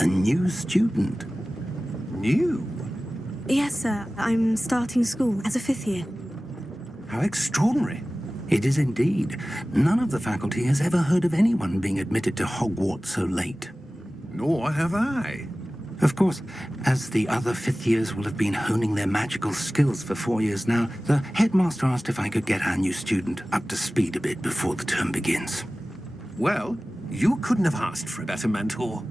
A new student? New? Yes, sir. I'm starting school as a 5th year. How extraordinary. It is indeed. None of the faculty has ever heard of anyone being admitted to Hogwarts so late. Nor have I. Of course, as the other 5th years will have been honing their magical skills for 4 years now, the headmaster asked if I could get our new student up to speed a bit before the term begins. Well, you couldn't have asked for a better mentor.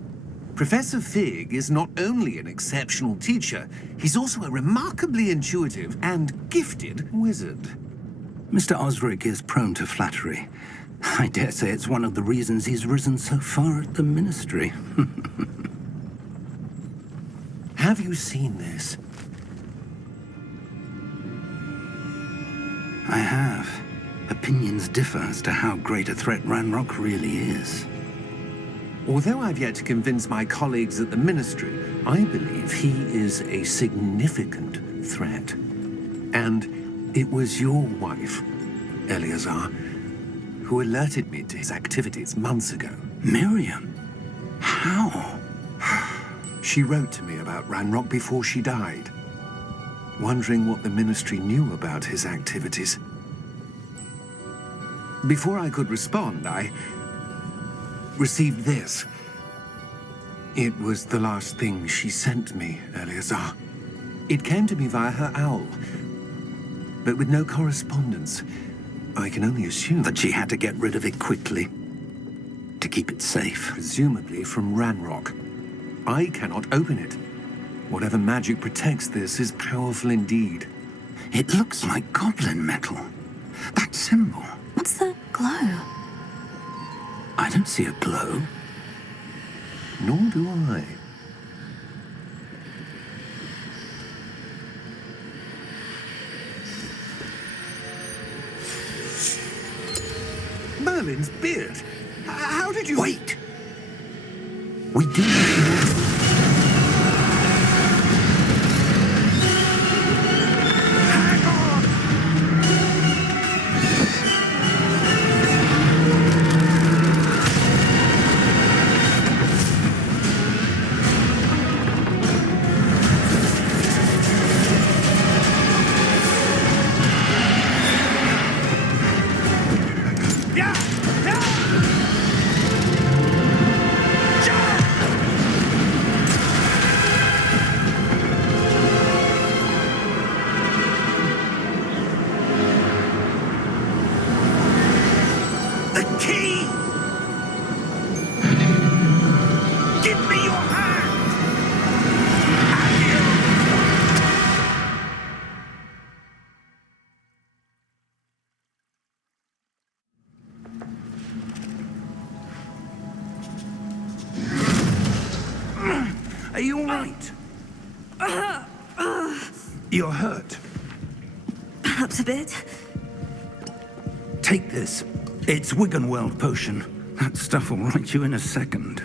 Professor Fig is not only an exceptional teacher, he's also a remarkably intuitive and gifted wizard. Mr. Osric is prone to flattery. I dare say it's one of the reasons he's risen so far at the Ministry. Have you seen this? I have. Opinions differ as to how great a threat Ranrock really is. Although I've yet to convince my colleagues at the Ministry, I believe he is a significant threat. And it was your wife, Eleazar, who alerted me to his activities months ago. Miriam? How? She wrote to me about Ranrock before she died, wondering what the Ministry knew about his activities. Before I could respond, I received this. It was the last thing she sent me, Eleazar. It came to me via her owl, but with no correspondence. I can only assume That she had to get rid of it quickly, to keep it safe. presumably from Ranrock. I cannot open it. Whatever magic protects this is powerful indeed. It looks like goblin metal. That symbol. What's the glow? I don't see a glow. Nor do I. Merlin's beard. How did you... Wait! We do need to... Are you all right? You're hurt. Perhaps a bit. Take this. It's Wiggenweld potion. That stuff will right you in a second.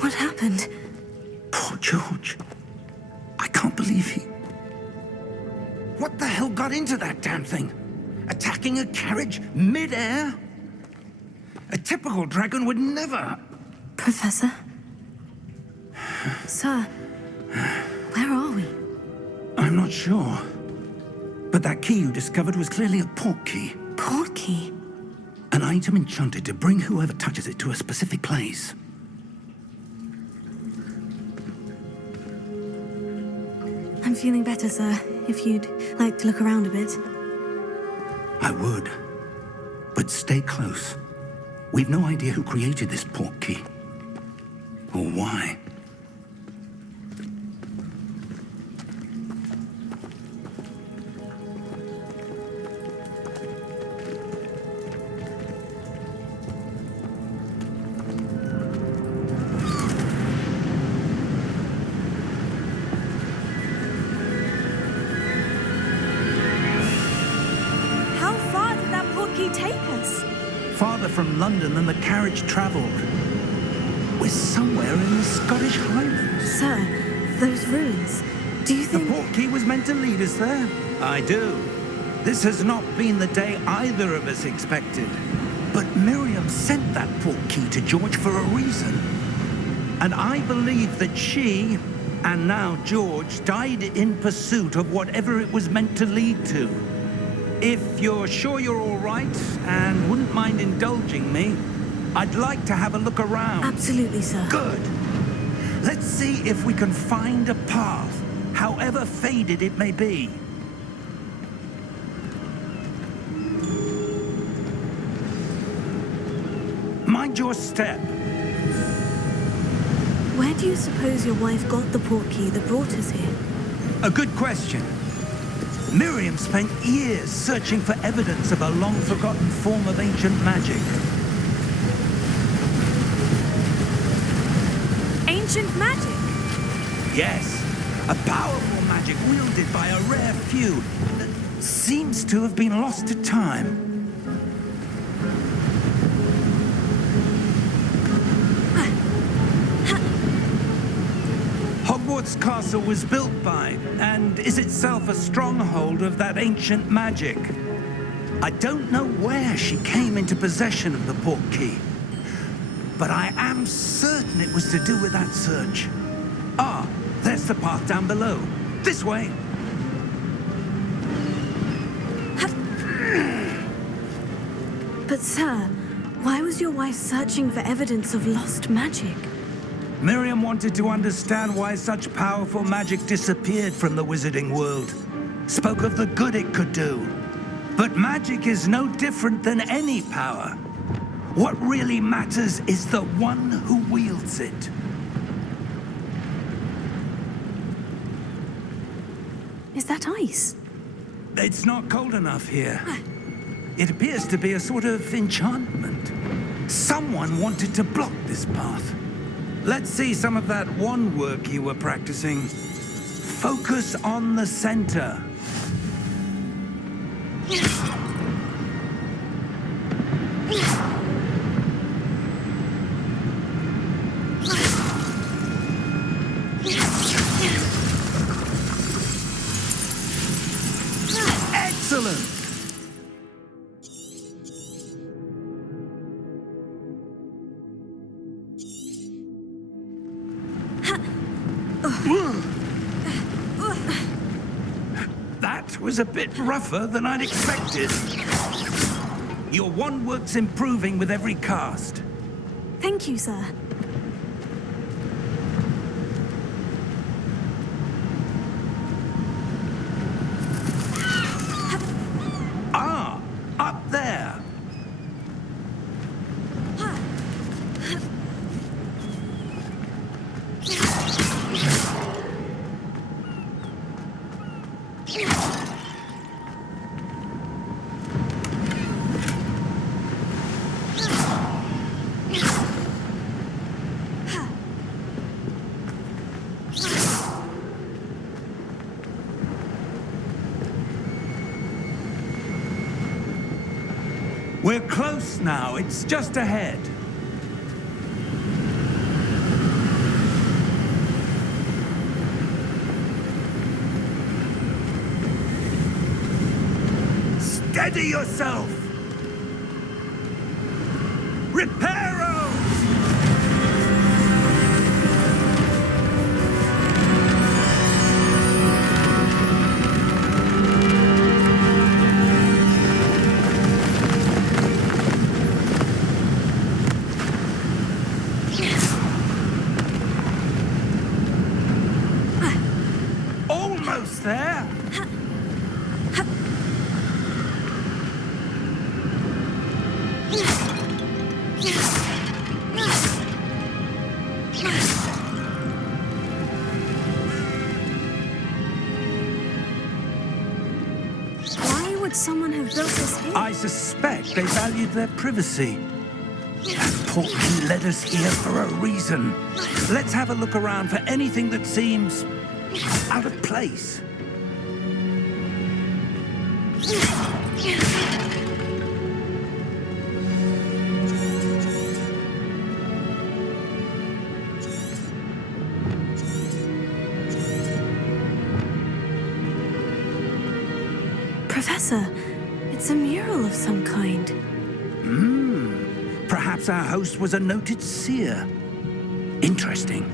What happened? Poor George. I can't believe he... What the hell got into that damn thing? Attacking a carriage mid-air? A typical dragon would never... Professor? Sir, where are we? I'm not sure. But that key you discovered was clearly a port key. Port key? An item enchanted to bring whoever touches it to a specific place. I'm feeling better, sir. If you'd like to look around a bit. I would. But stay close. We've no idea who created this port key. Or why. How far did that port key take us? Farther from London than the carriage travelled. We're somewhere in the Scottish Highlands. Sir, those ruins. Do you The think... portkey was meant to lead us there? I do. This has not been the day either of us expected. But Miriam sent that portkey to George for a reason. And I believe that she, and now George, died in pursuit of whatever it was meant to lead to. If you're sure you're all right and wouldn't mind indulging me, I'd like to have a look around. Absolutely, sir. Good. Let's see if we can find a path, however faded it may be. Mind your step. Where do you suppose your wife got the portkey that brought us here? A good question. Miriam spent years searching for evidence of a long-forgotten form of ancient magic. Ancient magic? Yes, a powerful magic wielded by a rare few that seems to have been lost to time. Hogwarts Castle was built by, and is itself a stronghold of that ancient magic. I don't know where she came into possession of the portkey, but I am certain it was to do with that search. Ah, there's the path down below. This way. But sir, why was your wife searching for evidence of lost magic? Miriam wanted to understand why such powerful magic disappeared from the wizarding world. Spoke of the good it could do. But magic is no different than any power. What really matters is the one who wields it. Is that ice? It's not cold enough here. It appears to be a sort of enchantment. Someone wanted to block this path. Let's see some of that wand work you were practicing. Focus on the center. Excellent! That was a bit rougher than I'd expected. Your wand work's improving with every cast. Thank you, sir. Ah, up there. We're close now. It's just ahead. Steady yourself! Reparo! Almost there. Why would someone have built this here? I suspect they valued their privacy. That portkey led us here for a reason. Let's have a look around for anything that seems out of place. Professor, it's a mural of some kind. Perhaps our host was a noted seer. Interesting.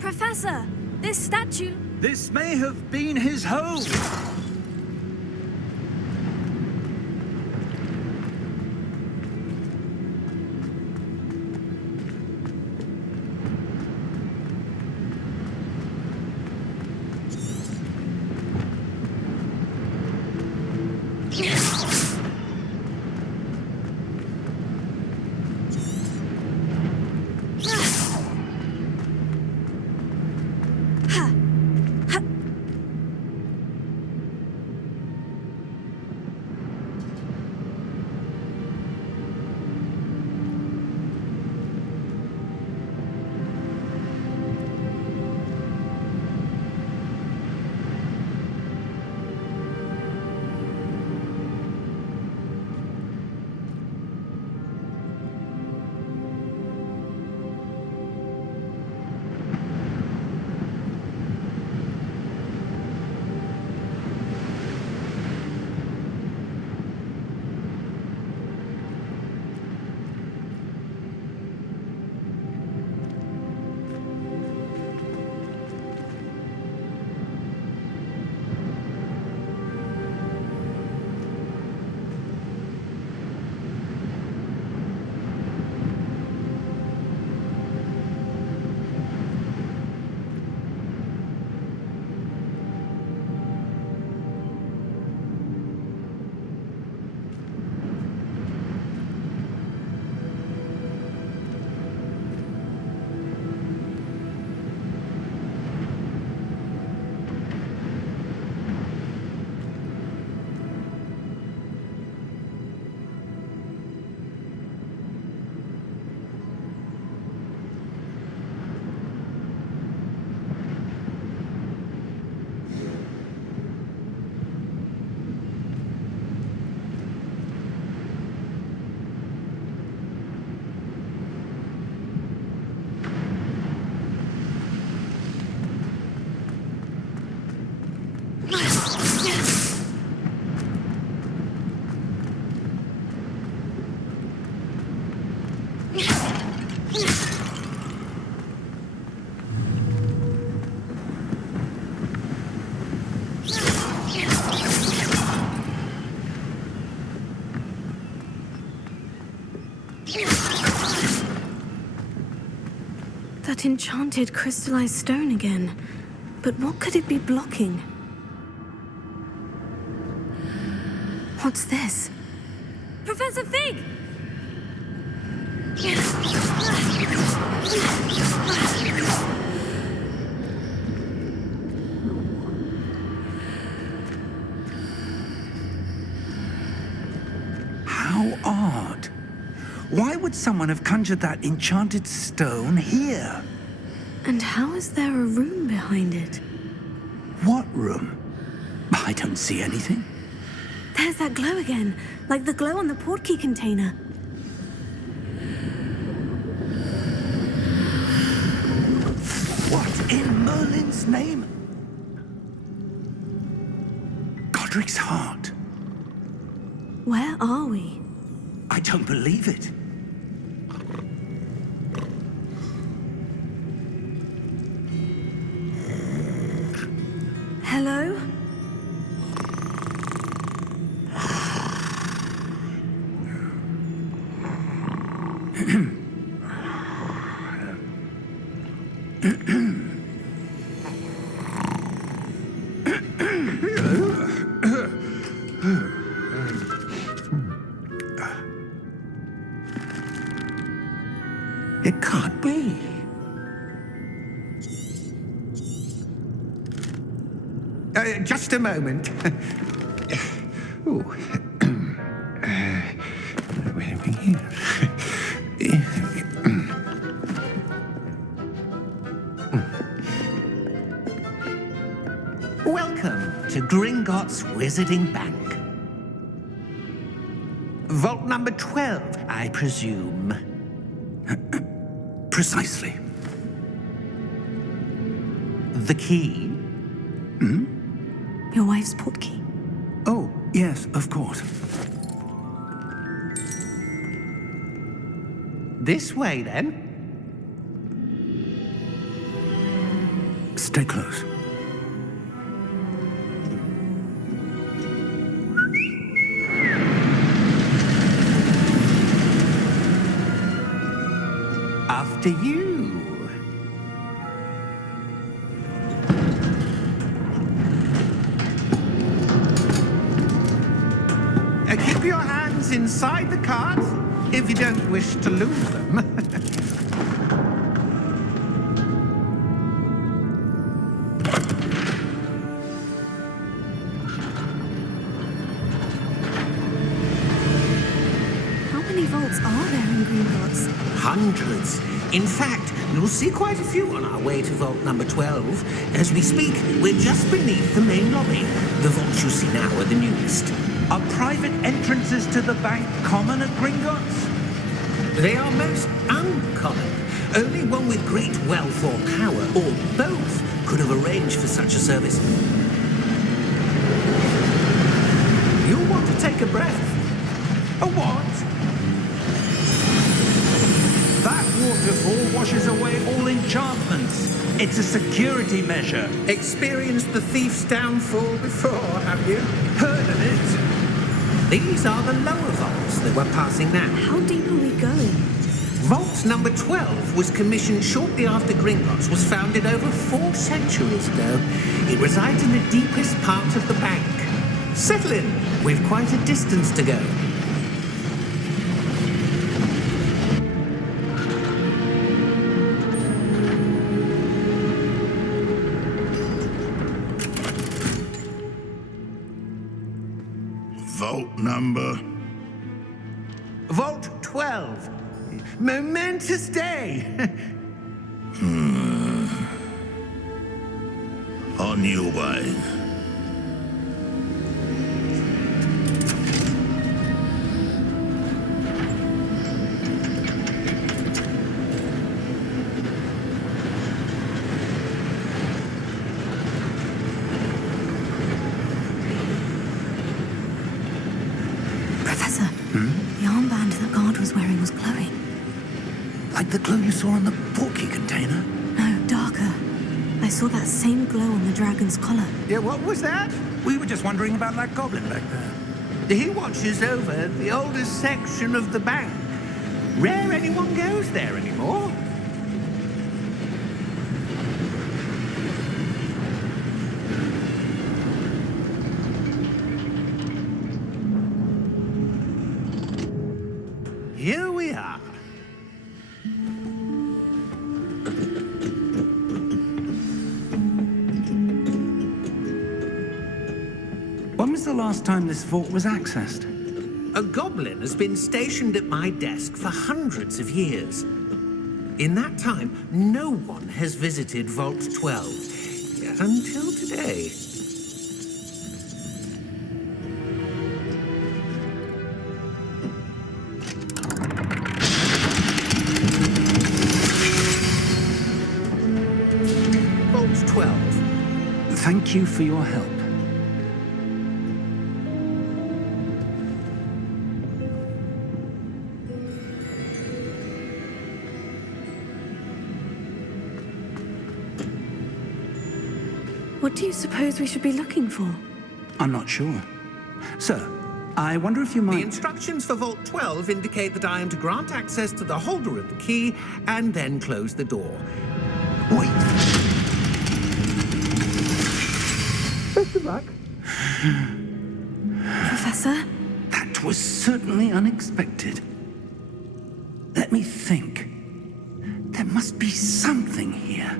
Professor, this statue... This may have been his home. That enchanted crystallized stone again. But what could it be blocking? What's this? Professor Fig! How odd. Why would someone have conjured that enchanted stone here? And how is there a room behind it? What room? I don't see anything. There's that glow again, like the glow on the portkey container. What in Merlin's name? Godric's heart. Where are we? I don't believe it. Hello? It can't be. Just a moment. Ooh. Wait a minute. Welcome to Gringotts Wizarding Bank. Vault number 12, I presume. Precisely. The key? Your wife's portkey. Oh, yes, of course. This way, then. Stay close. After you. Keep your hands inside the cart if you don't wish to lose them. How many vaults are there in Gringotts? Hundreds. In fact, you'll see quite a few on our way to vault number 12. As we speak, we're just beneath the main lobby. The vaults you see now are the newest. Are private entrances to the bank common at Gringotts? They are most uncommon. Only one with great wealth or power, or both, could have arranged for such a service. You'll want to take a breath. A what? That waterfall washes away all enchantments. It's a security measure. Experienced the thief's downfall before, have you? Heard of it? These are the lower vaults that we're passing now. How deep are we going? Vault number 12 was commissioned shortly after Gringotts was founded over 4 centuries ago. It resides in the deepest part of the bank. Settle in. We've quite a distance to go. Vault number? Vault 12. Momentous day. On your way. Professor, the armband that guard was wearing was glowing. Like the glow you saw on the portkey container? No, darker. I saw that same glow on the dragon's collar. Yeah, what was that? We were just wondering about that goblin back there. He watches over the oldest section of the bank. Rare anyone goes there anymore. When was the last time this vault was accessed? A goblin has been stationed at my desk for hundreds of years. In that time, no one has visited Vault 12, yet until today. Vault 12. Thank you for your help. What do you suppose we should be looking for? I'm not sure. Sir, I wonder if you might... The instructions for Vault 12 indicate that I am to grant access to the holder of the key and then close the door. Wait. Best of luck. Professor? That was certainly unexpected. Let me think. There must be something here.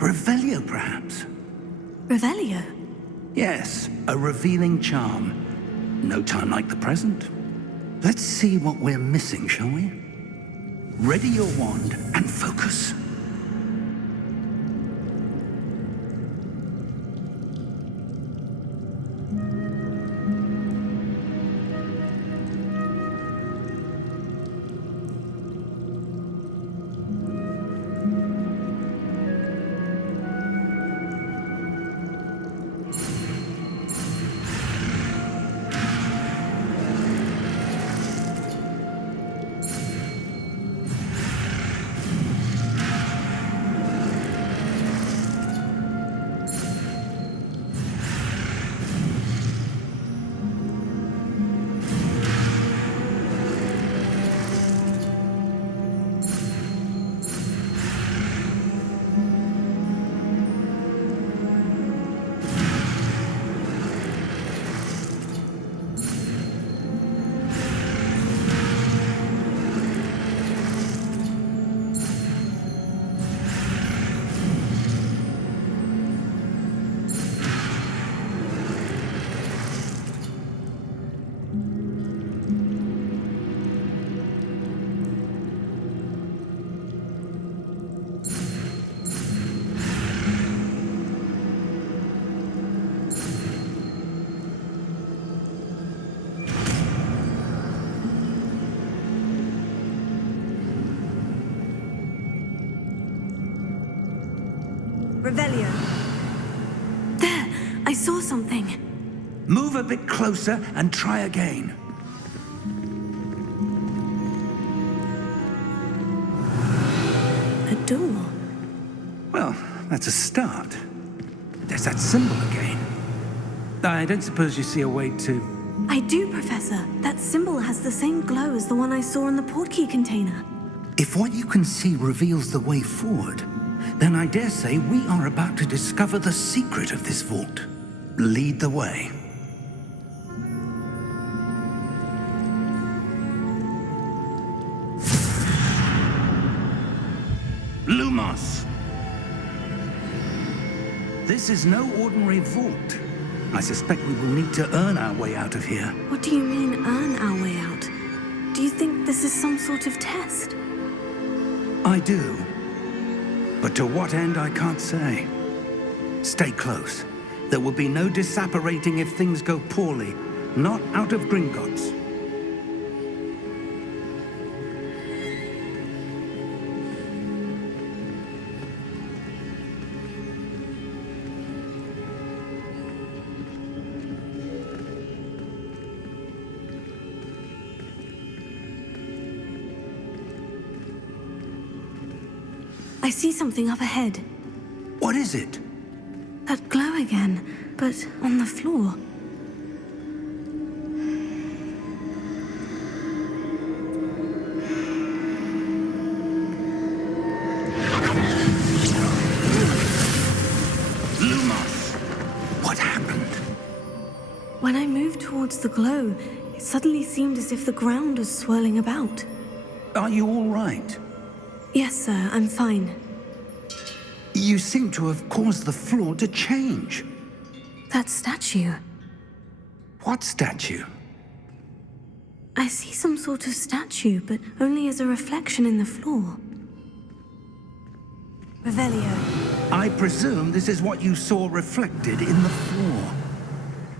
Revelio, perhaps? Revelio? Yes, a revealing charm. No time like the present. Let's see what we're missing, shall we? Ready your wand and focus. Revelio. There! I saw something. Move a bit closer and try again. A door. Well, that's a start. There's that symbol again. I don't suppose you see a way to... I do, Professor. That symbol has the same glow as the one I saw in the portkey container. If what you can see reveals the way forward, then I dare say we are about to discover the secret of this vault. Lead the way. Lumos! This is no ordinary vault. I suspect we will need to earn our way out of here. What do you mean, earn our way out? Do you think this is some sort of test? I do. But to what end, I can't say. Stay close. There will be no disapparating if things go poorly. Not out of Gringotts. I see something up ahead. What is it? That glow again, but on the floor. Lumos! What happened? When I moved towards the glow, it suddenly seemed as if the ground was swirling about. Are you all right? Yes, sir, I'm fine. You seem to have caused the floor to change. That statue. What statue? I see some sort of statue, but only as a reflection in the floor. Revelio. I presume this is what you saw reflected in the floor.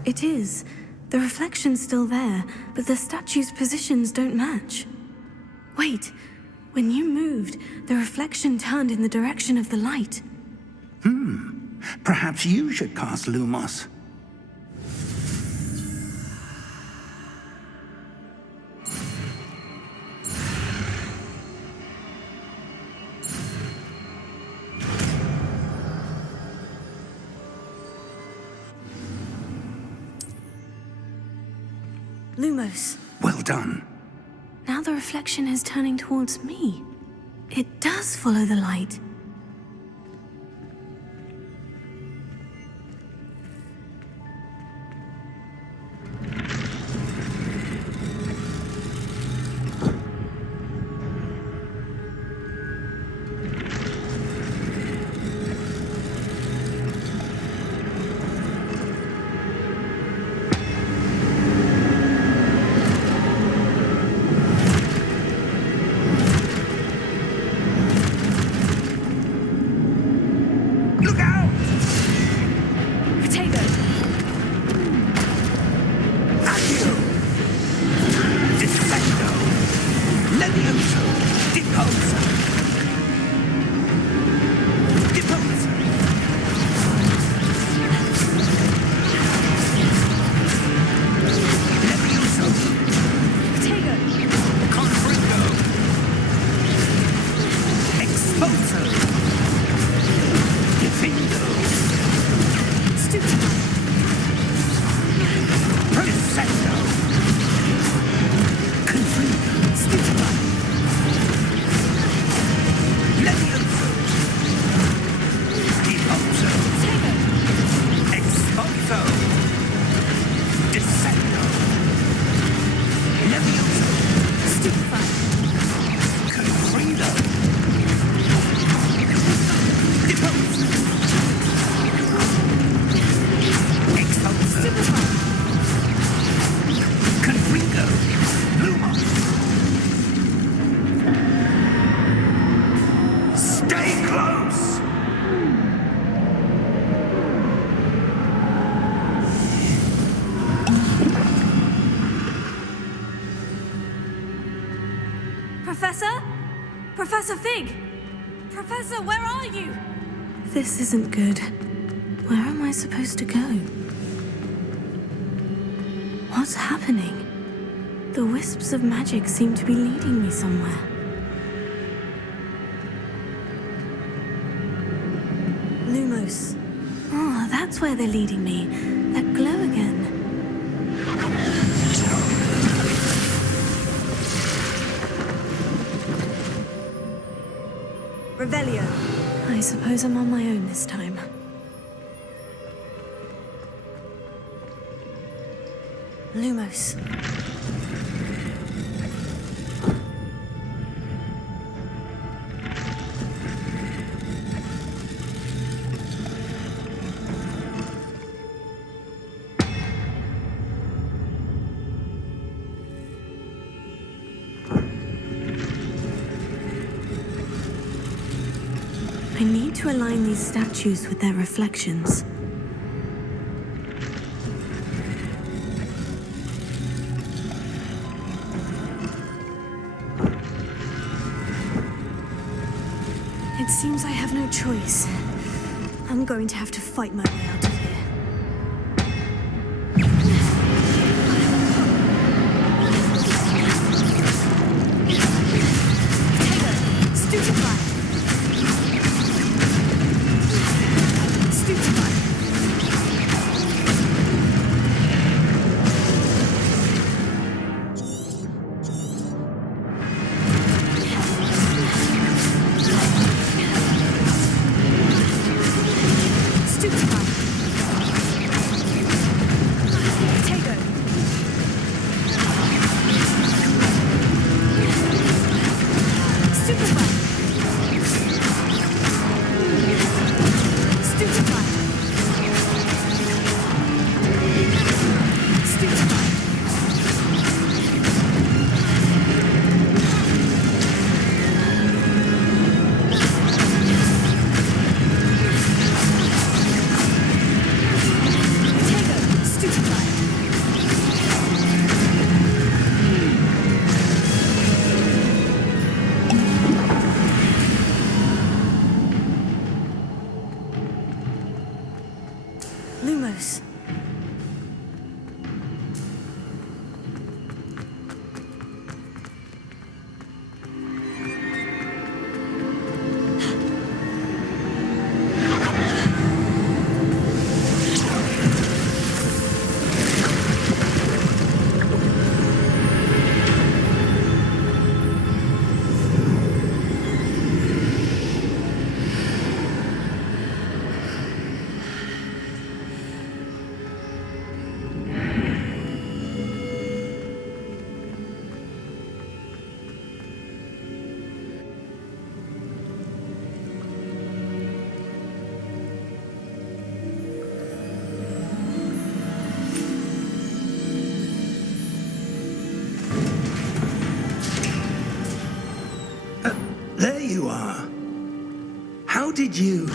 It is. The reflection's still there, but the statue's positions don't match. Wait. When you moved, the reflection turned in the direction of the light. Perhaps you should cast Lumos. Lumos. Well done. Now the reflection is turning towards me. It does follow the light. Look out! Potato! Accio! Dissecto! Levioso! Deposa! Deposa! Levioso! Potato! Confringo! Exposo! Defindo! Stupefy! Dissecto! Confringo! Stupefy! Levioso! Deposo! Potato! Exposo! Dissecto! Levioso! Stupefy! Confringo! Deposo! Exposo! Stupefy! Confringo! Lumos! Stay close! Professor? Professor Fig? Professor, where are you? This isn't good. Where am I supposed to go? What's happening? The wisps of magic seem to be leading me somewhere. Lumos. Oh, that's where they're leading me. That glow again. Revelio. I suppose I'm on my own this time. Lumos. I need to align these statues with their reflections. It seems I have no choice. I'm going to have to fight my way out of here. Stupefy! Stupefy! Stupefy! Lumos. There you are. How did you...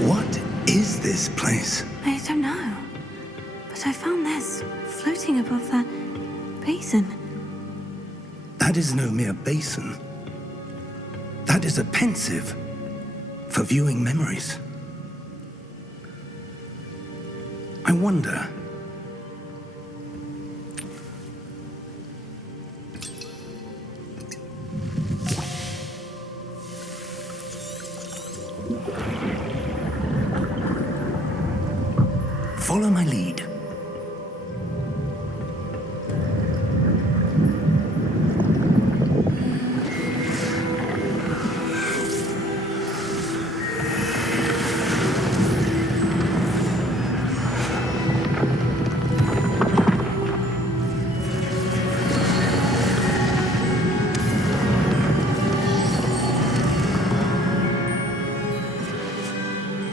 What is this place? I don't know. But I found this floating above that basin. That is no mere basin. That is a pensive for viewing memories. I wonder... Follow my lead.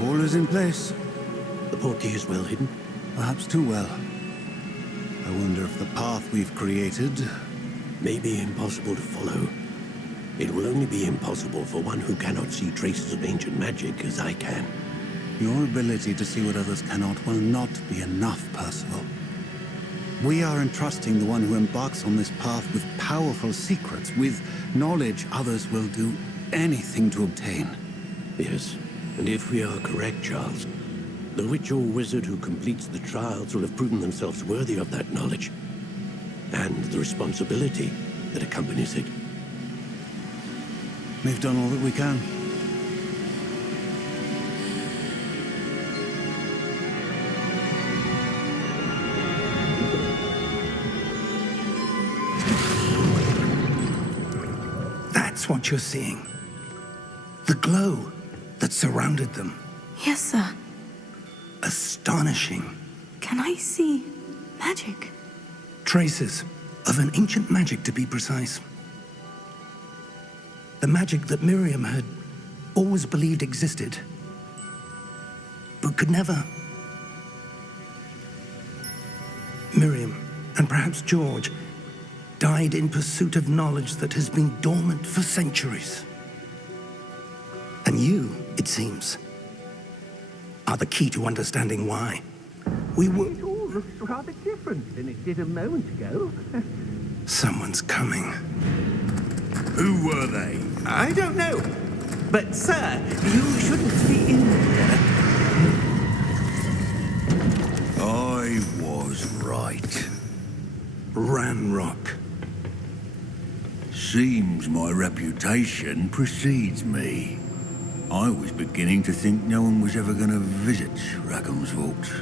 All is in place. The portkey is well hidden. Perhaps too well. I wonder if the path we've created... May be impossible to follow. It will only be impossible for one who cannot see traces of ancient magic as I can. Your ability to see what others cannot will not be enough, Percival. We are entrusting the one who embarks on this path with powerful secrets, with knowledge others will do anything to obtain. Yes, and if we are correct, Charles, the witch or wizard who completes the trials will have proven themselves worthy of that knowledge, and the responsibility that accompanies it. We've done all that we can. That's what you're seeing. The glow that surrounded them. Yes, sir. Astonishing. Can I see magic? Traces of an ancient magic, to be precise. The magic that Miriam had always believed existed, but could never. Miriam, and perhaps George, died in pursuit of knowledge that has been dormant for centuries. And you, it seems, are the key to understanding why. It all looks rather different than it did a moment ago. Someone's coming. Who were they? I don't know. But, sir, you shouldn't be in here. I was right. Ranrock. Seems my reputation precedes me. I was beginning to think no one was ever going to visit Rackham's vault.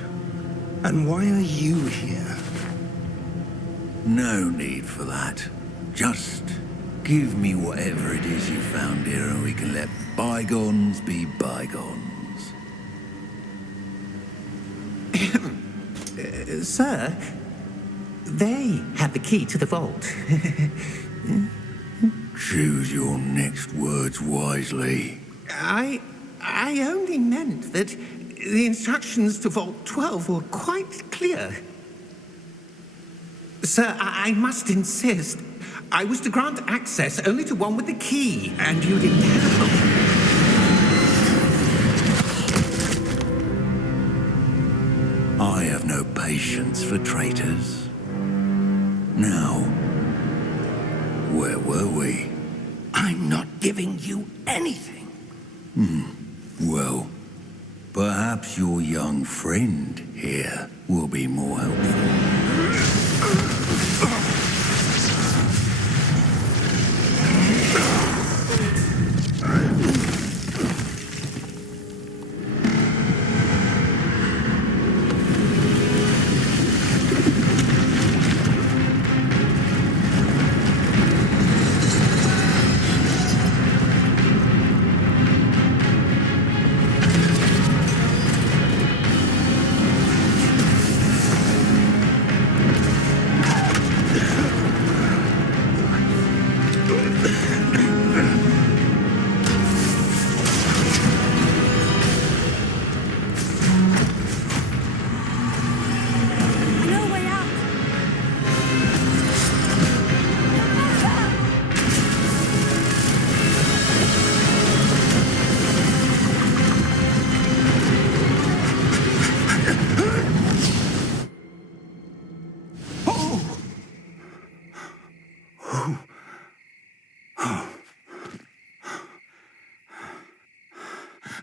And why are you here? No need for that. Just give me whatever it is you found here and we can let bygones be bygones. Sir, they had the key to the vault. Choose your next words wisely. I only meant that the instructions to Vault 12 were quite clear. Sir, I must insist. I was to grant access only to one with the key, and you didn't have. I have no patience for traitors. Now, where were we? I'm not giving you anything. Well, Perhaps your young friend here will be more helpful.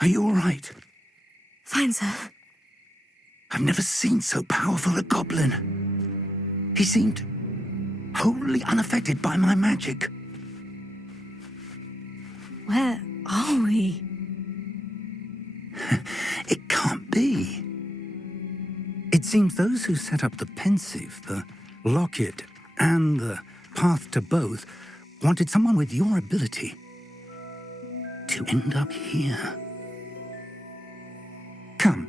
Are you all right? Fine, sir. I've never seen so powerful a goblin. He seemed wholly unaffected by my magic. Where are we? It can't be. It seems those who set up the pensive, the locket, and the path to both wanted someone with your ability to end up here. Come.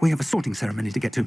We have a sorting ceremony to get to.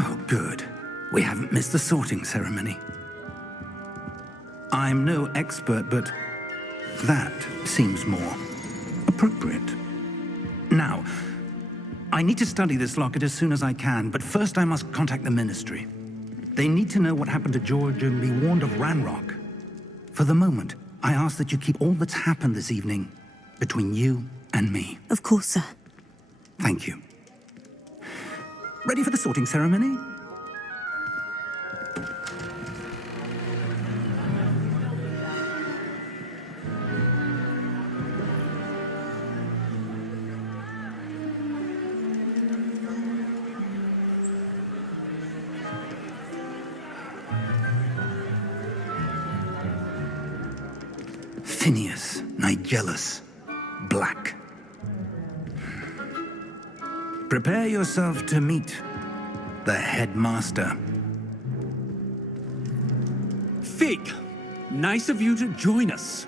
Oh, good. We haven't missed the sorting ceremony. I'm no expert, but that seems more appropriate. Now, I need to study this locket as soon as I can, but first I must contact the Ministry. They need to know what happened to George and be warned of Ranrock. For the moment, I ask that you keep all that's happened this evening between you and me. Of course, sir. Thank you. Ready for the sorting ceremony? Phineas, Nigellus, Black. Prepare yourself to meet the headmaster. Fig, nice of you to join us.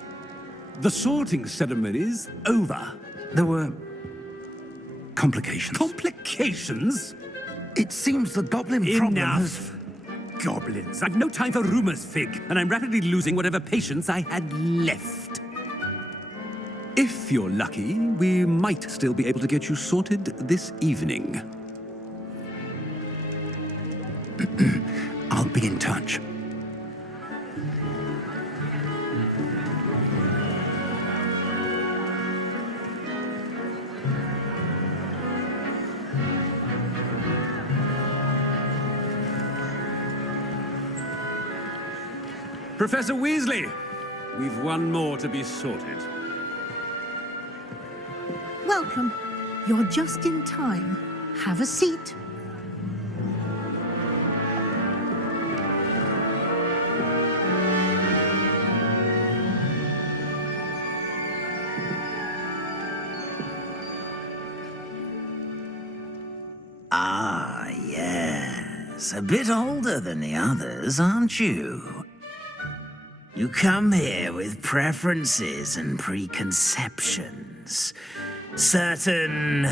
The sorting ceremony's over. There were complications. Complications? It seems the goblin problem has... Enough. Goblins. I've no time for rumors, Fig, and I'm rapidly losing whatever patience I had left. If you're lucky, we might still be able to get you sorted this evening. I'll be in touch. Professor Weasley, we've one more to be sorted. Welcome. You're just in time. Have a seat. Ah, yes. A bit older than the others, aren't you? You come here with preferences and preconceptions. Certain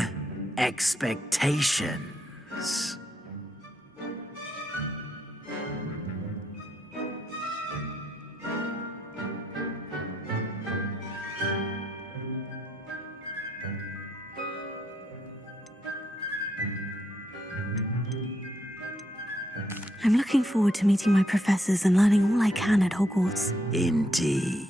expectations. I'm looking forward to meeting my professors and learning all I can at Hogwarts. Indeed.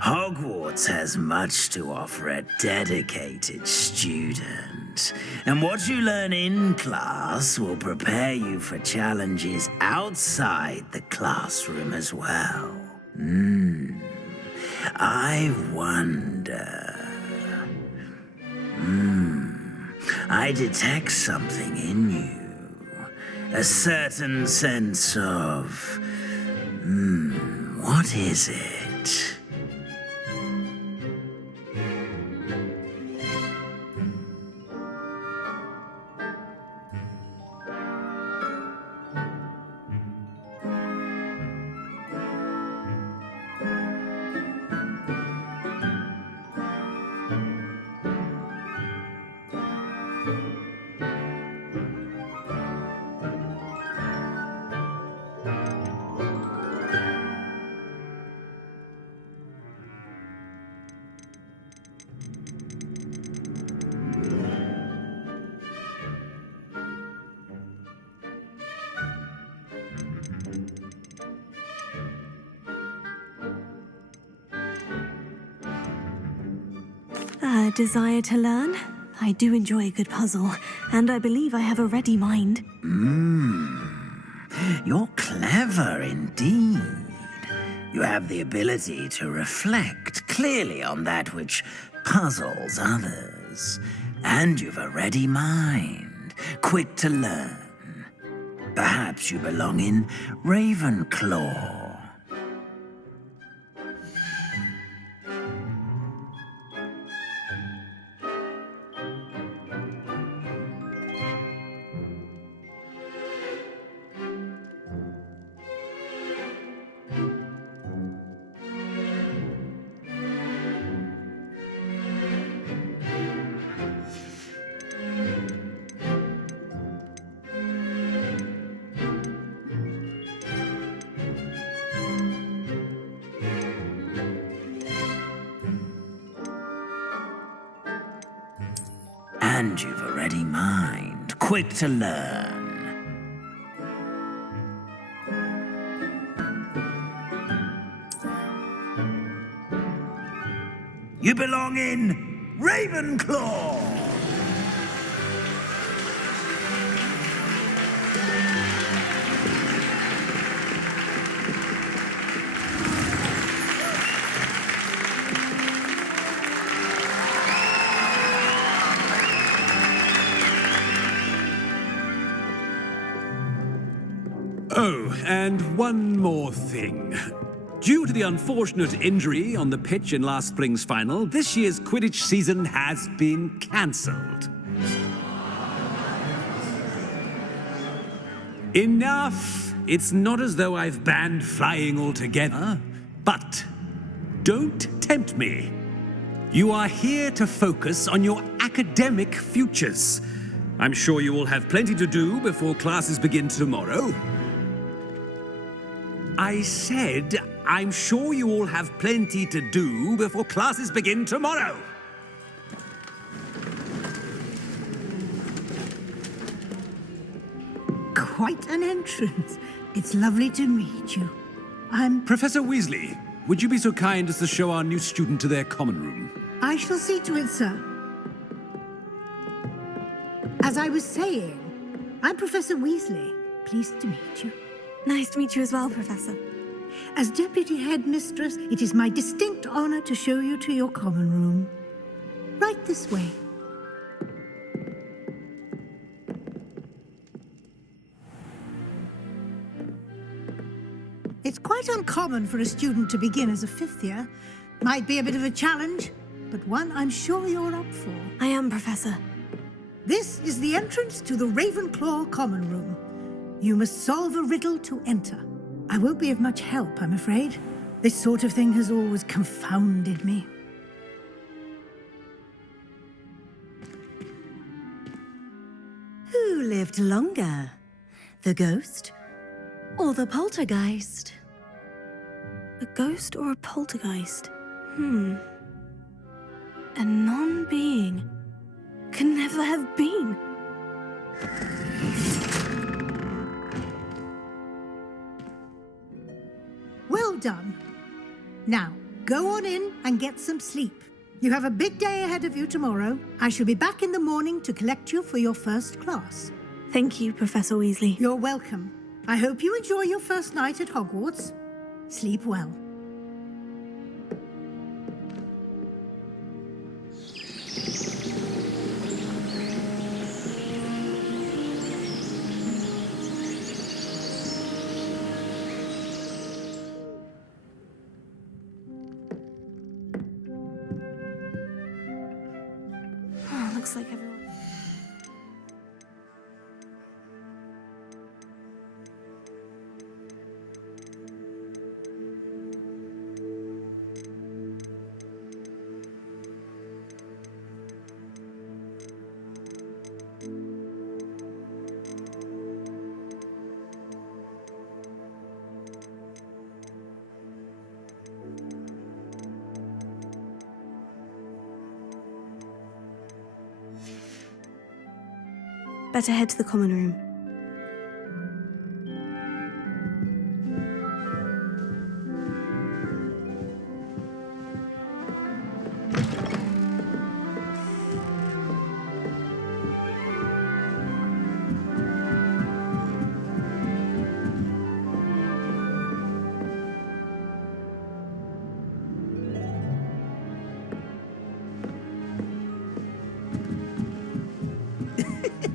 Hogwarts has much to offer a dedicated student. And what you learn in class will prepare you for challenges outside the classroom as well. I wonder... I detect something in you. A certain sense of... what is it? A desire to learn? I do enjoy a good puzzle, and I believe I have a ready mind. You're clever indeed. You have the ability to reflect clearly on that which puzzles others. And you've a ready mind, quick to learn. Perhaps you belong in Ravenclaw. And you've a ready mind, quick to learn. You belong in Ravenclaw! Oh, and one more thing. Due to the unfortunate injury on the pitch in last spring's final, this year's Quidditch season has been cancelled. Enough! It's not as though I've banned flying altogether, but don't tempt me. You are here to focus on your academic futures. I'm sure you will have plenty to do before classes begin tomorrow. I said, I'm sure you all have plenty to do before classes begin tomorrow. Quite an entrance. It's lovely to meet you. I'm... Professor Weasley, would you be so kind as to show our new student to their common room? I shall see to it, sir. As I was saying, I'm Professor Weasley. Pleased to meet you. Nice to meet you as well, Professor. As Deputy Headmistress, it is my distinct honor to show you to your common room. Right this way. It's quite uncommon for a student to begin as a fifth year. Might be a bit of a challenge, but one I'm sure you're up for. I am, Professor. This is the entrance to the Ravenclaw Common Room. You must solve a riddle to enter. I won't be of much help, I'm afraid. This sort of thing has always confounded me. Who lived longer? The ghost or the poltergeist? A ghost or a poltergeist? A non-being can never have been. Well done. Now, go on in and get some sleep. You have a big day ahead of you tomorrow. I shall be back in the morning to collect you for your first class. Thank you, Professor Weasley. You're welcome. I hope you enjoy your first night at Hogwarts. Sleep well. Looks like everyone... Better head to the common room.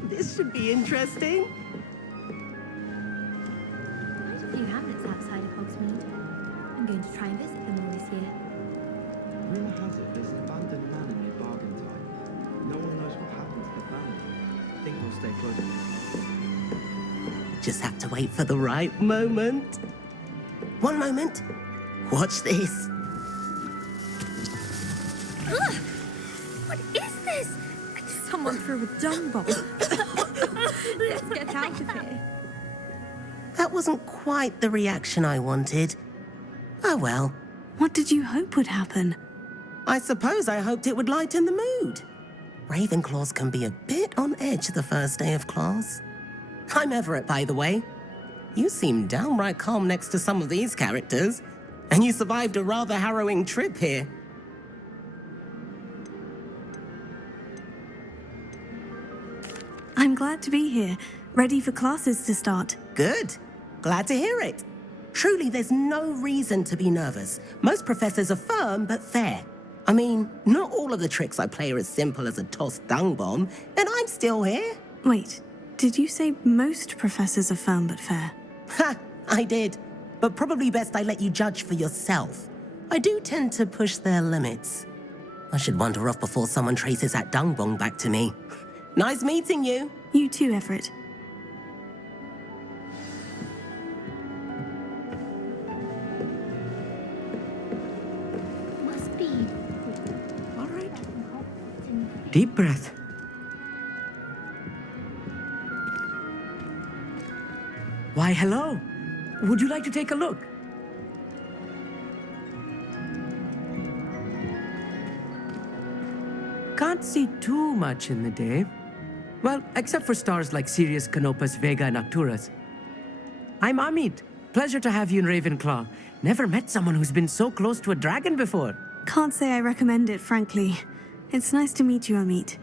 This should be interesting. Quite a few hamlets outside of Hogsmeade. I'm going to try and visit them all this year. Rumour has it there's an abandoned manor near Bargain Time. No one knows what happened to the family. I think we'll stay close to the Just have to wait for the right moment. One moment. Watch this. Ugh! What is this? Someone threw a dung bomb. Let's get out of here. That wasn't quite the reaction I wanted. Oh well. What did you hope would happen? I suppose I hoped it would lighten the mood. Ravenclaws can be a bit on edge the first day of class. I'm Everett, by the way. You seem downright calm next to some of these characters, and you survived a rather harrowing trip here. I'm glad to be here, ready for classes to start. Good. Glad to hear it. Truly, there's no reason to be nervous. Most professors are firm but fair. I mean, not all of the tricks I play are as simple as a tossed dung bomb, and I'm still here. Wait, did you say most professors are firm but fair? Ha! I did. But probably best I let you judge for yourself. I do tend to push their limits. I should wander off before someone traces that dung bomb back to me. Nice meeting you. You too, Everett. Must be. All right. Deep breath. Why, hello. Would you like to take a look? Can't see too much in the day. Well, except for stars like Sirius, Canopus, Vega, and Arcturus. I'm Amit. Pleasure to have you in Ravenclaw. Never met someone who's been so close to a dragon before. Can't say I recommend it, frankly. It's nice to meet you, Amit.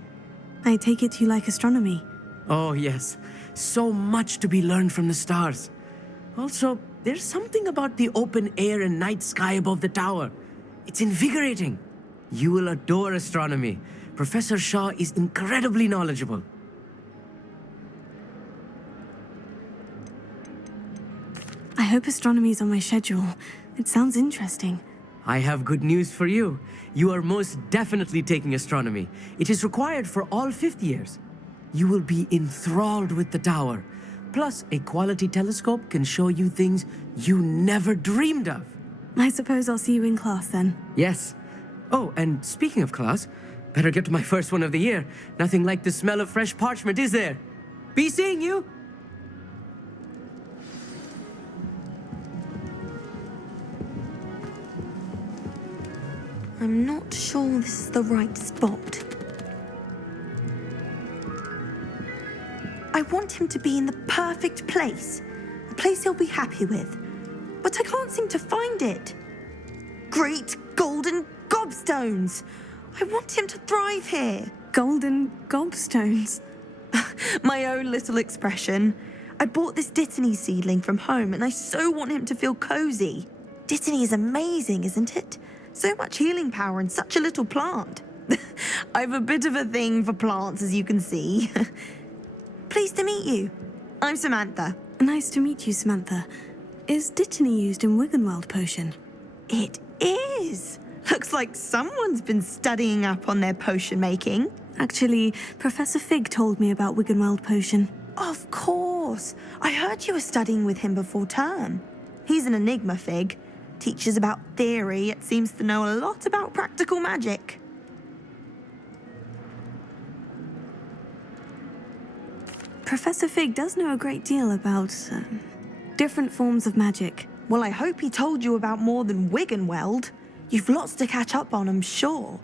I take it you like astronomy. Oh, yes. So much to be learned from the stars. Also, there's something about the open air and night sky above the tower. It's invigorating. You will adore astronomy. Professor Shaw is incredibly knowledgeable. I hope astronomy's on my schedule. It sounds interesting. I have good news for you. You are most definitely taking astronomy. It is required for all fifth years. You will be enthralled with the tower. Plus, a quality telescope can show you things you never dreamed of. I suppose I'll see you in class then. Yes. Oh, and speaking of class, better get to my first one of the year. Nothing like the smell of fresh parchment, is there? Be seeing you! I'm not sure this is the right spot. I want him to be in the perfect place. A place he'll be happy with. But I can't seem to find it. Great golden gobstones! I want him to thrive here. Golden gobstones? My own little expression. I bought this Dittany seedling from home and I so want him to feel cozy. Dittany is amazing, isn't it? So much healing power in such a little plant. I've a bit of a thing for plants, as you can see. Pleased to meet you. I'm Samantha. Nice to meet you, Samantha. Is Dittany used in Wiggenweld potion? It is. Looks like someone's been studying up on their potion making. Actually, Professor Fig told me about Wiggenweld potion. Of course. I heard you were studying with him before term. He's an enigma, Fig. Teaches about theory, yet seems to know a lot about practical magic. Professor Fig does know a great deal about different forms of magic. Well, I hope he told you about more than Wiggenweld. You've lots to catch up on, I'm sure.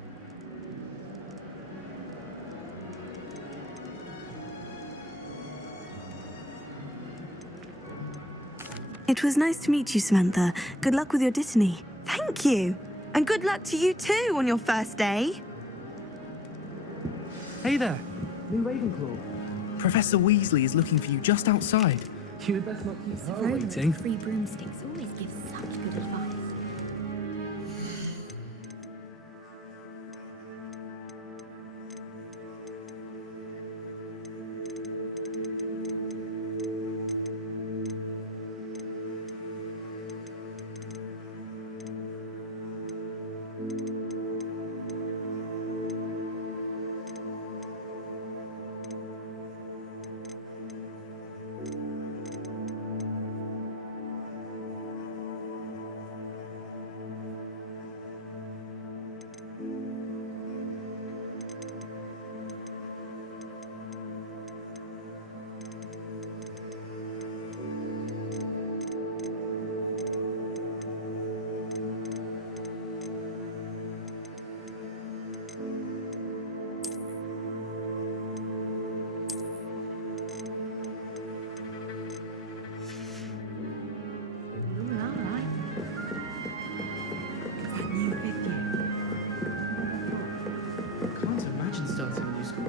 It was nice to meet you, Samantha. Good luck with your Dittany. Thank you. And good luck to you too on your first day. Hey there, new Ravenclaw. Professor Weasley is looking for you just outside. You had best not keep her waiting. Free broomsticks always give such good advice.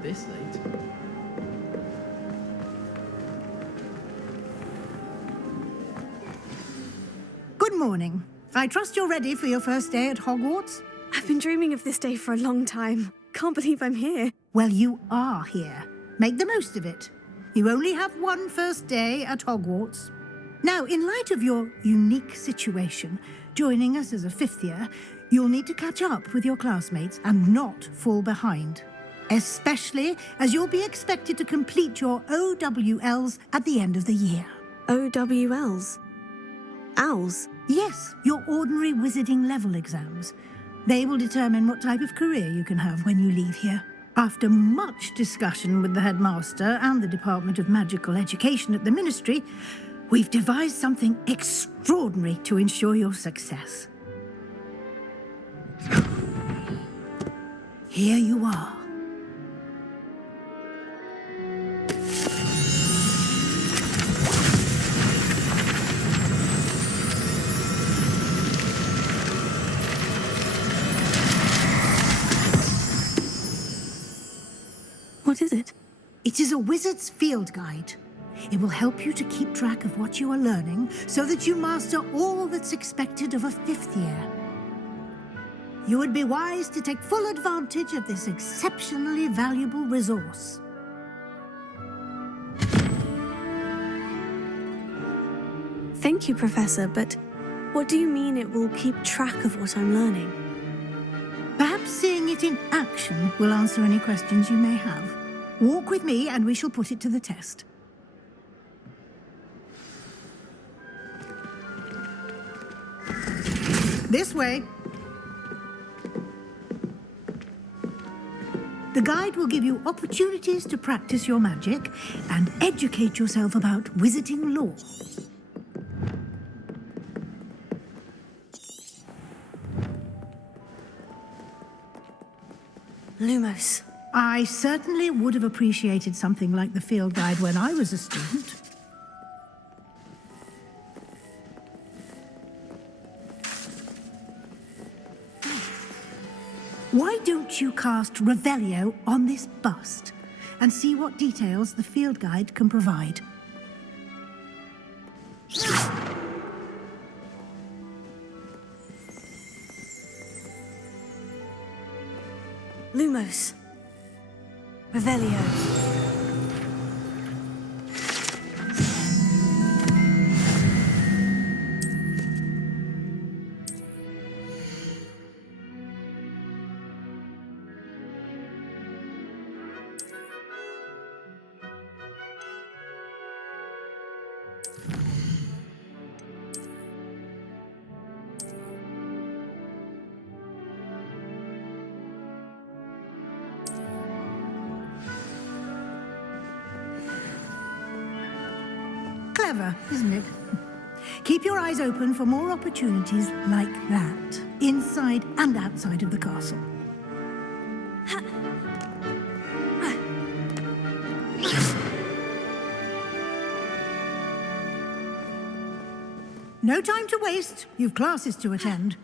This late. Good morning. I trust you're ready for your first day at Hogwarts? I've been dreaming of this day for a long time. Can't believe I'm here. Well, you are here. Make the most of it. You only have one first day at Hogwarts. Now, in light of your unique situation, joining us as a fifth year, you'll need to catch up with your classmates and not fall behind. Especially as you'll be expected to complete your OWLs at the end of the year. OWLs? Owls? Yes, your ordinary wizarding level exams. They will determine what type of career you can have when you leave here. After much discussion with the headmaster and the Department of Magical Education at the Ministry, we've devised something extraordinary to ensure your success. Here you are. What is it? It is a wizard's field guide. It will help you to keep track of what you are learning so that you master all that's expected of a fifth year. You would be wise to take full advantage of this exceptionally valuable resource. Thank you, Professor, but what do you mean it will keep track of what I'm learning? Perhaps seeing it in action will answer any questions you may have. Walk with me and we shall put it to the test. This way. The guide will give you opportunities to practice your magic and educate yourself about wizarding lore. Lumos. I certainly would have appreciated something like the field guide when I was a student. Why don't you cast Revelio on this bust and see what details the field guide can provide? Lumos. Revelio. Clever, isn't it? Keep your eyes open for more opportunities like that, inside and outside of the castle. No time to waste. You've classes to attend.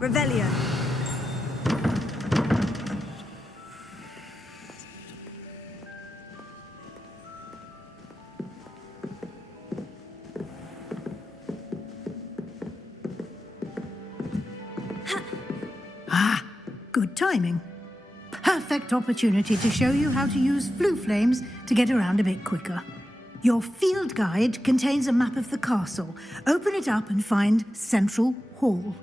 Revelio. Ah, good timing. Perfect opportunity to show you how to use flue flames to get around a bit quicker. Your field guide contains a map of the castle. Open it up and find Central Hall.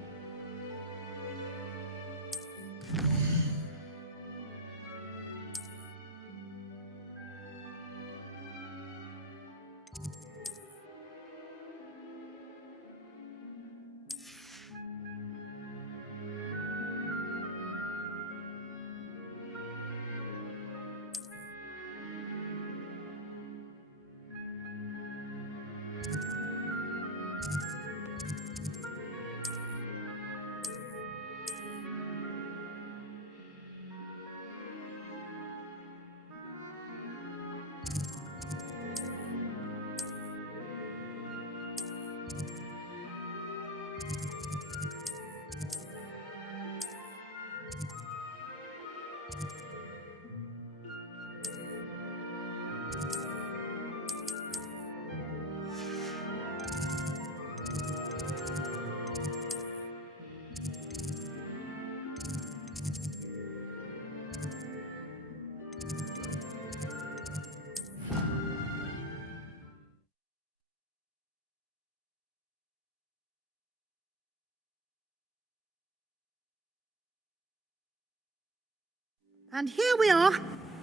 And here we are.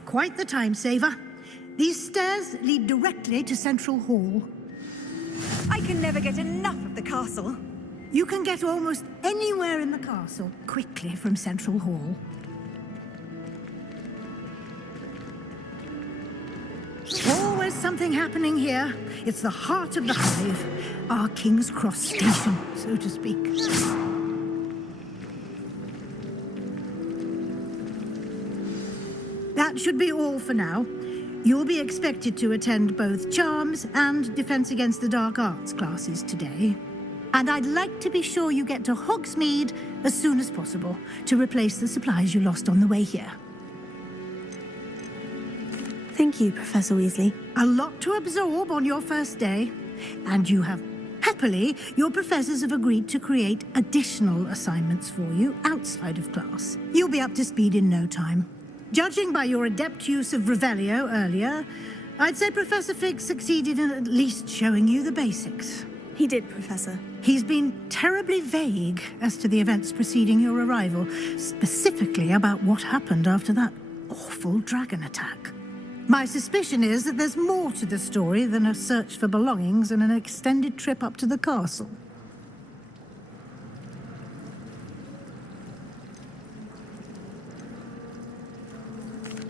Quite the time saver. These stairs lead directly to Central Hall. I can never get enough of the castle. You can get almost anywhere in the castle quickly from Central Hall. Always something happening here. It's the heart of the hive. Our King's Cross station, so to speak. That should be all for now. You'll be expected to attend both Charms and Defense Against the Dark Arts classes today. And I'd like to be sure you get to Hogsmeade as soon as possible to replace the supplies you lost on the way here. Thank you, Professor Weasley. A lot to absorb on your first day, and you have... Happily, your professors have agreed to create additional assignments for you outside of class. You'll be up to speed in no time. Judging by your adept use of Revelio earlier, I'd say Professor Fig succeeded in at least showing you the basics. He did, Professor. He's been terribly vague as to the events preceding your arrival, specifically about what happened after that awful dragon attack. My suspicion is that there's more to the story than a search for belongings and an extended trip up to the castle.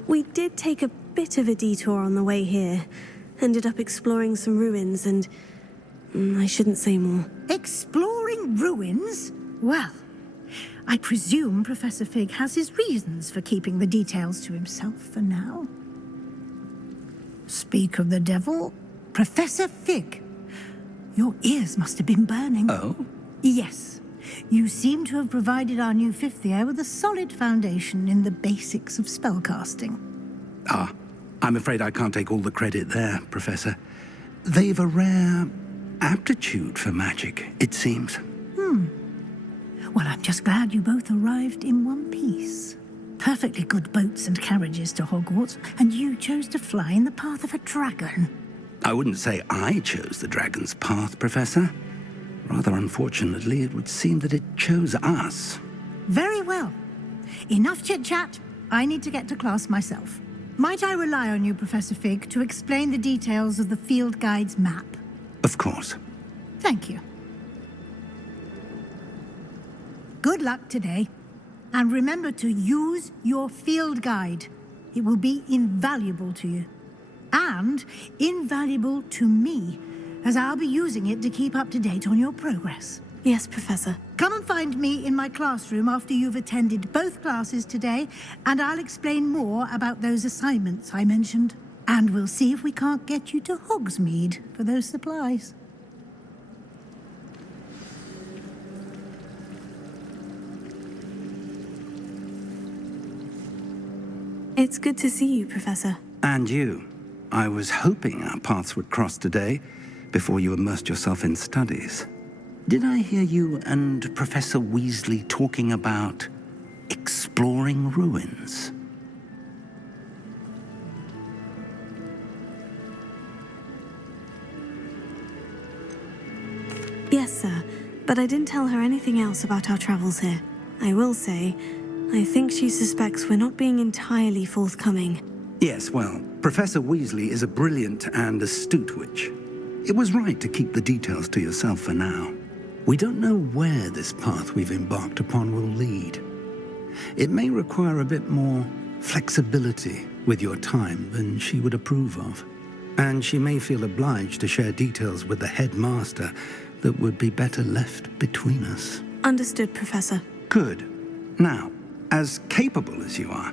We did take a bit of a detour on the way here. Ended up exploring some ruins and... I shouldn't say more. Exploring ruins? Well, I presume Professor Fig has his reasons for keeping the details to himself for now. Speak of the devil, Professor Fig. Your ears must have been burning. Oh? Yes. You seem to have provided our new fifth year with a solid foundation in the basics of spellcasting. Ah, I'm afraid I can't take all the credit there, Professor. They've a rare aptitude for magic, it seems. Well, I'm just glad you both arrived in one piece. Perfectly good boats and carriages to Hogwarts, and you chose to fly in the path of a dragon. I wouldn't say I chose the dragon's path, Professor. Rather unfortunately, it would seem that it chose us. Very well. Enough chit-chat. I need to get to class myself. Might I rely on you, Professor Fig, to explain the details of the field guide's map? Of course. Thank you. Good luck today. And remember to use your field guide. It will be invaluable to you. And invaluable to me, as I'll be using it to keep up to date on your progress. Yes, Professor. Come and find me in my classroom after you've attended both classes today, and I'll explain more about those assignments I mentioned. And we'll see if we can't get you to Hogsmeade for those supplies. It's good to see you, Professor. And you. I was hoping our paths would cross today, before you immersed yourself in studies. Did I hear you and Professor Weasley talking about exploring ruins? Yes, sir. But I didn't tell her anything else about our travels here. I will say, I think she suspects we're not being entirely forthcoming. Yes, well, Professor Weasley is a brilliant and astute witch. It was right to keep the details to yourself for now. We don't know where this path we've embarked upon will lead. It may require a bit more flexibility with your time than she would approve of. And she may feel obliged to share details with the headmaster that would be better left between us. Understood, Professor. Good. Now, as capable as you are,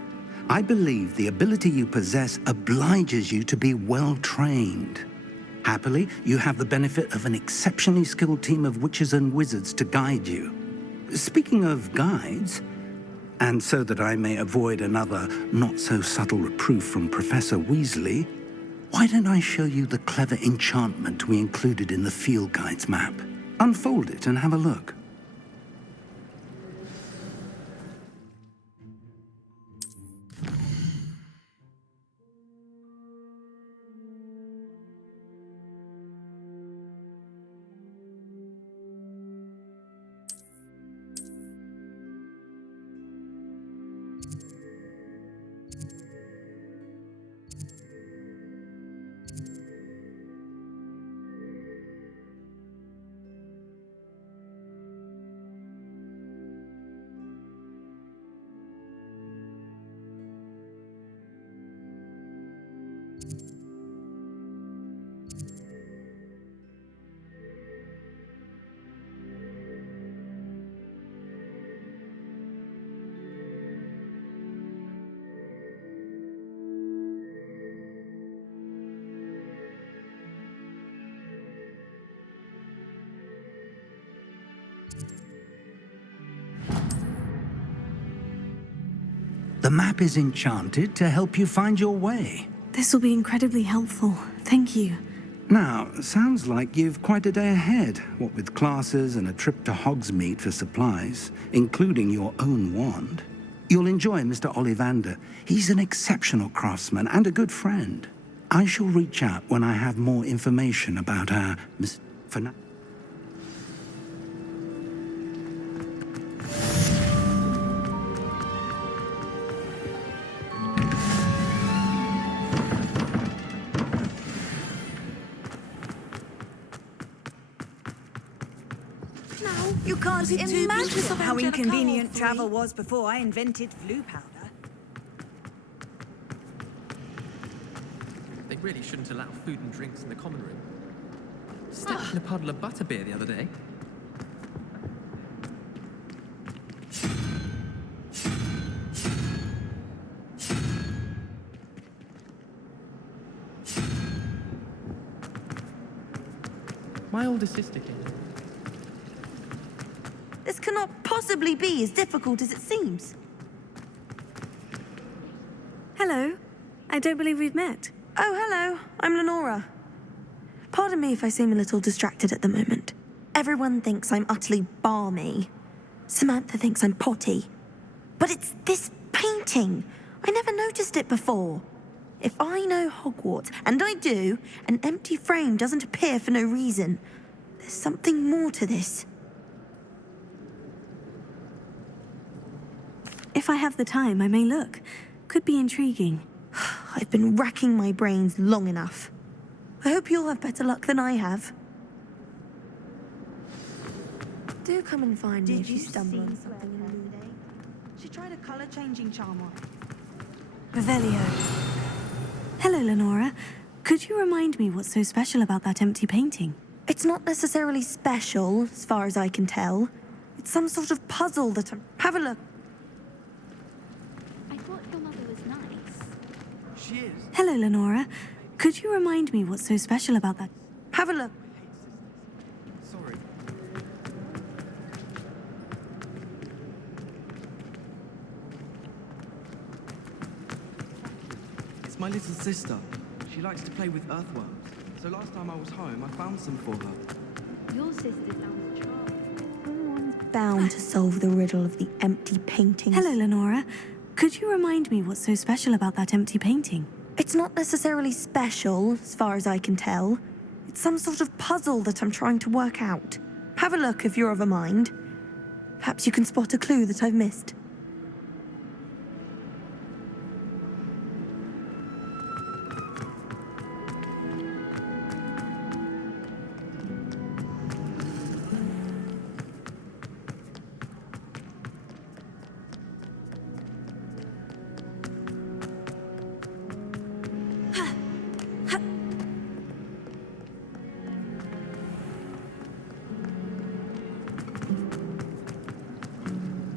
I believe the ability you possess obliges you to be well trained. Happily, you have the benefit of an exceptionally skilled team of witches and wizards to guide you. Speaking of guides, and so that I may avoid another not-so-subtle reproof from Professor Weasley, why don't I show you the clever enchantment we included in the field guide's map? Unfold it and have a look. map is enchanted to help you find your way. This will be incredibly helpful. Thank you. Now, sounds like you've quite a day ahead, what with classes and a trip to Hogsmeade for supplies, including your own wand. You'll enjoy Mr. Ollivander. He's an exceptional craftsman and a good friend. I shall reach out when I have more information about our Miss... For now... You can't imagine how inconvenient Angelica travel was before I invented flu powder. They really shouldn't allow food and drinks in the common room. Stepped in a puddle of butterbeer the other day. My older sister came. This cannot possibly be as difficult as it seems. Hello. I don't believe we've met. Oh, hello. I'm Lenora. Pardon me if I seem a little distracted at the moment. Everyone thinks I'm utterly balmy. Samantha thinks I'm potty. But it's this painting. I never noticed it before. If I know Hogwarts, and I do, an empty frame doesn't appear for no reason. There's something more to this. If I have the time, I may look. Could be intriguing. I've been racking my brains long enough. I hope you'll have better luck than I have. Do come and find me if you stumble on something in the day. She tried a colour-changing charm on. Revelio. Hello, Lenora. Could you remind me what's so special about that empty painting? It's not necessarily special, as far as I can tell. It's some sort of puzzle that I'm... Have a look. Hello, Lenora. Could you remind me what's so special about that? Have a look. Sorry. It's my little sister. She likes to play with earthworms. So last time I was home, I found some for her. Your sister sounds charming. Someone's bound to solve the riddle of the empty painting. Hello, Lenora. Could you remind me what's so special about that empty painting? It's not necessarily special, as far as I can tell. It's some sort of puzzle that I'm trying to work out. Have a look if you're of a mind. Perhaps you can spot a clue that I've missed.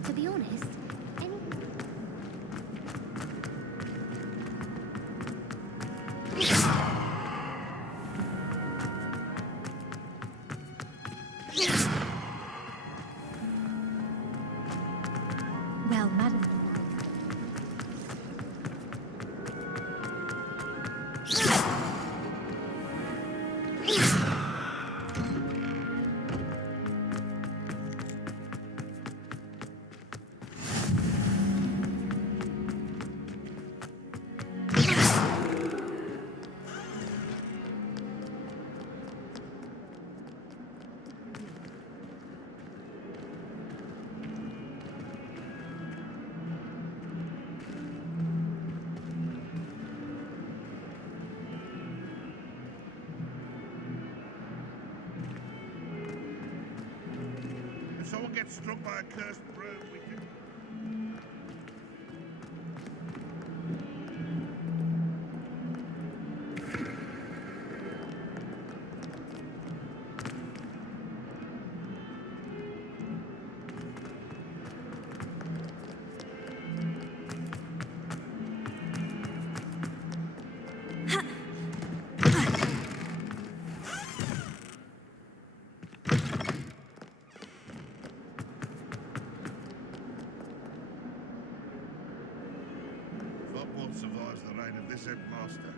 To be honest, well, madam. If someone gets struck by a cursed broom, we can... reign of this headmaster.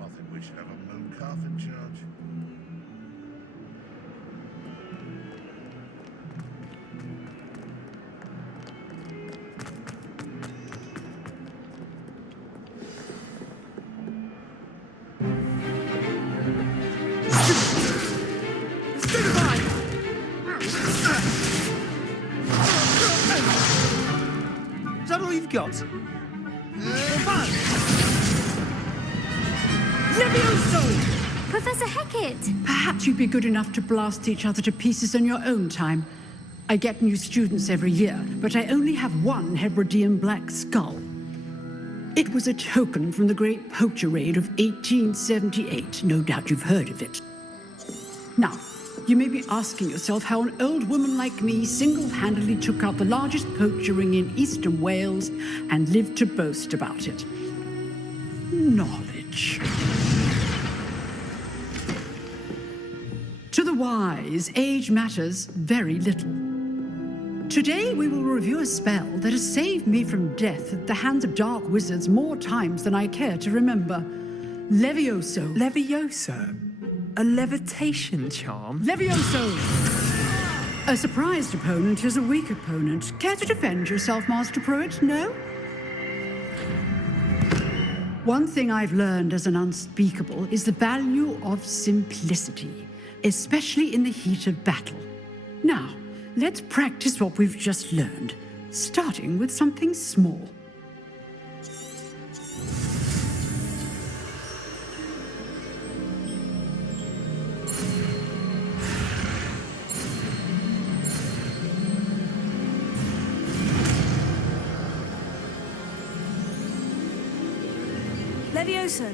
I think we should have a moon calf in charge. Is that all you've got? Levioso! Professor Hackett! Perhaps you'd be good enough to blast each other to pieces in your own time. I get new students every year, but I only have one Hebridean black skull. It was a token from the Great Poacher Raid of 1878. No doubt you've heard of it. Now, you may be asking yourself how an old woman like me single-handedly took out the largest poacher ring in eastern Wales and lived to boast about it. Knowledge. To the wise, age matters very little. Today we will review a spell that has saved me from death at the hands of dark wizards more times than I care to remember. Levioso. Levioso? A levitation charm? Levioso! A surprised opponent is a weak opponent. Care to defend yourself, Master Pruitt? No? One thing I've learned as an unspeakable is the value of simplicity, especially in the heat of battle. Now, let's practice what we've just learned, starting with something small. Levioso!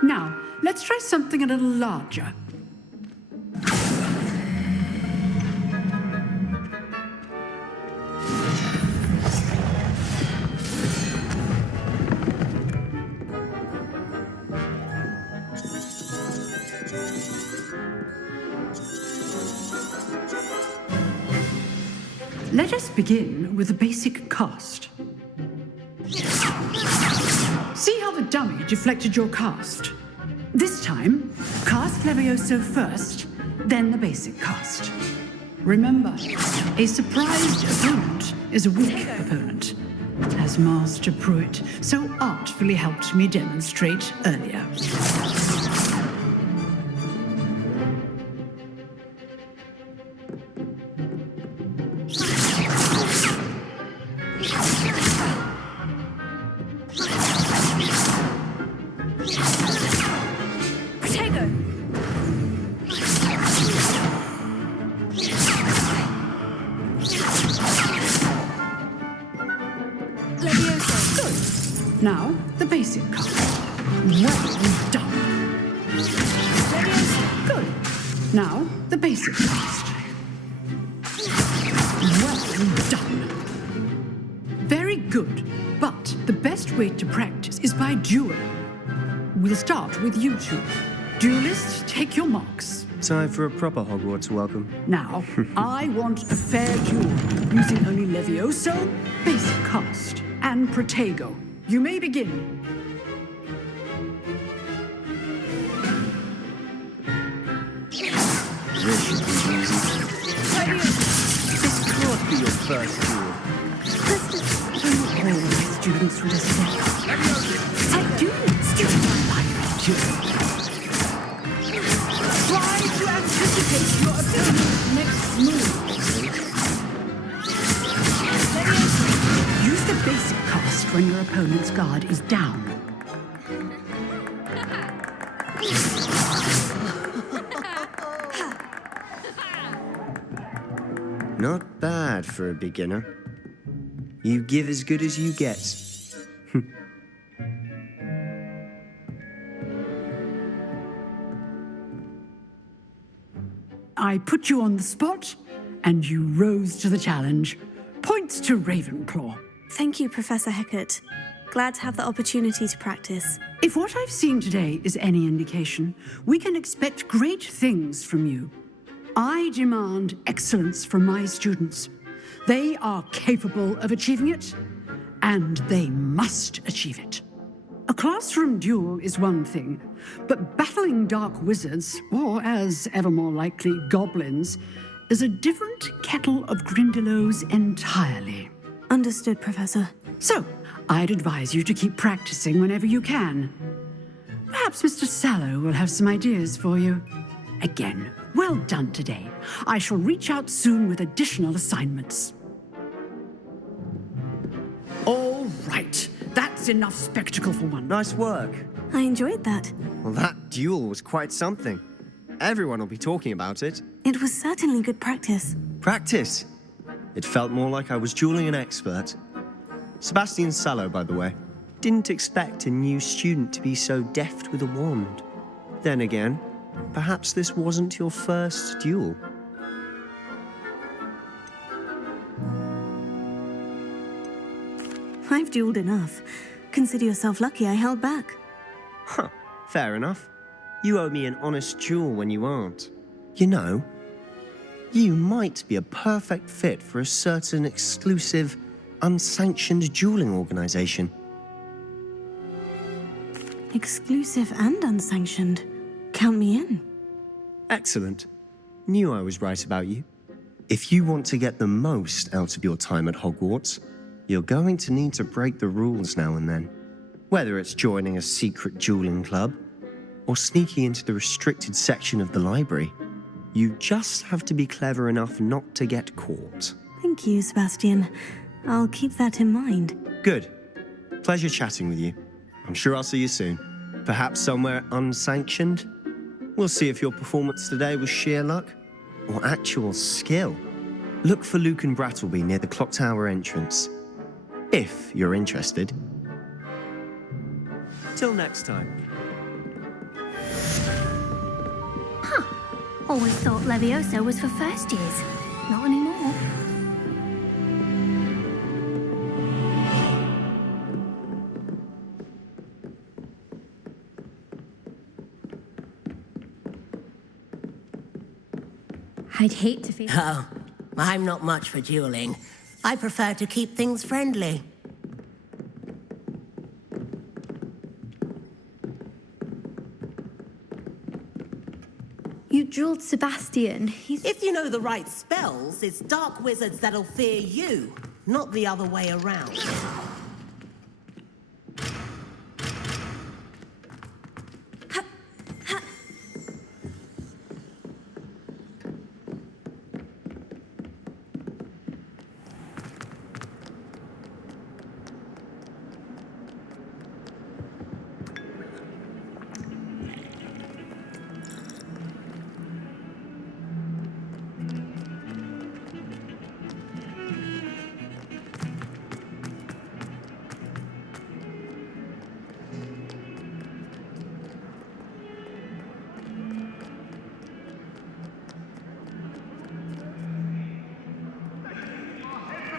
Now, let's try something a little larger. Let us begin with the basic cast. See how the dummy deflected your cast? This time, cast Levioso first, then the basic cast. Remember, a surprised opponent is a weak opponent, as Master Pruitt so artfully helped me demonstrate earlier. Now, the basic cast. Well done. Good. Now, the basic cast. Well done. Very good. But the best way to practice is by dueling. We'll start with you two. Duelists, take your marks. Time for a proper Hogwarts welcome. Now, I want a fair duel, using only Levioso, basic cast, and Protego. You may begin. This can't be your first duel. All my students will escape. I do students like duels. Try to anticipate your opponent's next move. Use the basic cast when your opponent's guard is down. Not bad for a beginner. You give as good as you get. I put you on the spot, and you rose to the challenge. Points to Ravenclaw. Thank you, Professor Hackett. Glad to have the opportunity to practice. If what I've seen today is any indication, we can expect great things from you. I demand excellence from my students. They are capable of achieving it, and they must achieve it. A classroom duel is one thing, but battling dark wizards, or as ever more likely, goblins, is a different kettle of Grindylows entirely. Understood, Professor. So, I'd advise you to keep practicing whenever you can. Perhaps Mr. Sallow will have some ideas for you. Again, well done today. I shall reach out soon with additional assignments. All right, that's enough spectacle for one. Nice work. I enjoyed that. Well, that duel was quite something. Everyone will be talking about it. It was certainly good practice. Practice? It felt more like I was dueling an expert. Sebastian Sallow, by the way. Didn't expect a new student to be so deft with a wand. Then again, perhaps this wasn't your first duel. I've dueled enough. Consider yourself lucky I held back. Huh, fair enough. You owe me an honest duel when you aren't. You know, you might be a perfect fit for a certain exclusive, unsanctioned dueling organization. Exclusive and unsanctioned. Count me in. Excellent. Knew I was right about you. If you want to get the most out of your time at Hogwarts, you're going to need to break the rules now and then. Whether it's joining a secret dueling club, or sneaking into the restricted section of the library, you just have to be clever enough not to get caught. Thank you, Sebastian. I'll keep that in mind. Good. Pleasure chatting with you. I'm sure I'll see you soon. Perhaps somewhere unsanctioned? We'll see if your performance today was sheer luck or actual skill. Look for Luke and Brattleby near the Clock Tower entrance, if you're interested. Till next time. Huh. Always thought Levioso was for first years. Not anymore. I'd hate to feel... Oh, I'm not much for dueling. I prefer to keep things friendly. You dueled Sebastian. If you know the right spells, it's dark wizards that'll fear you, not the other way around.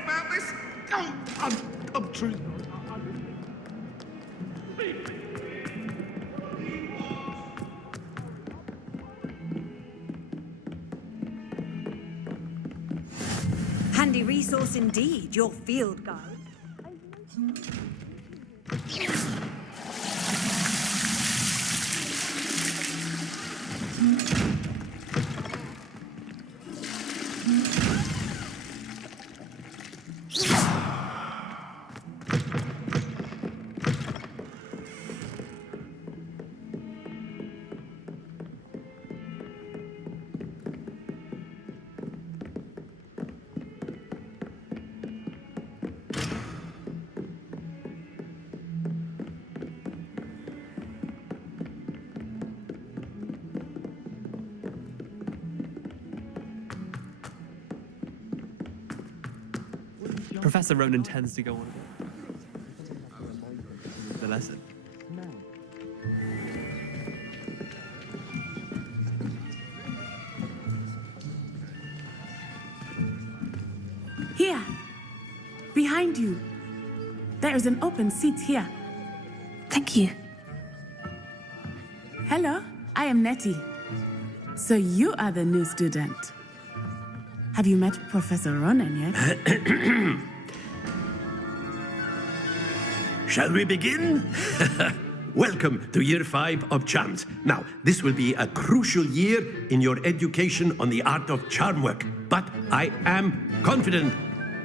About this? Oh, I'm true. Handy resource indeed, your field guide. Professor Ronan tends to go on the lesson. Here, behind you. There is an open seat here. Thank you. Hello, I am Nettie. So you are the new student. Have you met Professor Ronan yet? Shall we begin? Welcome to Year 5 of Charms. Now, this will be a crucial year in your education on the art of charm work. But I am confident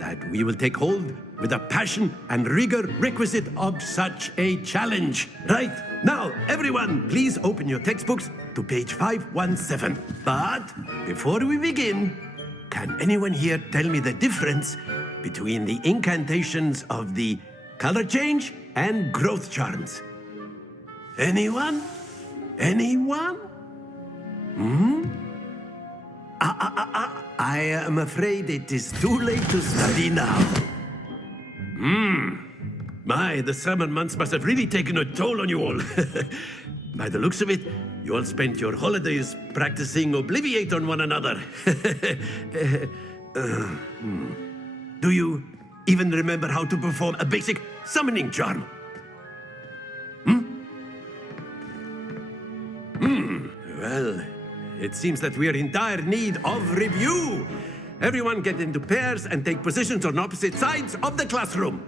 that we will take hold with the passion and rigor requisite of such a challenge. Right, now, everyone, please open your textbooks to page 517. But before we begin, can anyone here tell me the difference between the incantations of the color change and growth charms? Anyone? Anyone? I am afraid it is too late to study now. My, the summer months must have really taken a toll on you all. By the looks of it, you all spent your holidays practicing Obliviate on one another. Do you even remember how to perform a basic summoning charm? Well, it seems that we are in dire need of review. Everyone get into pairs and take positions on opposite sides of the classroom.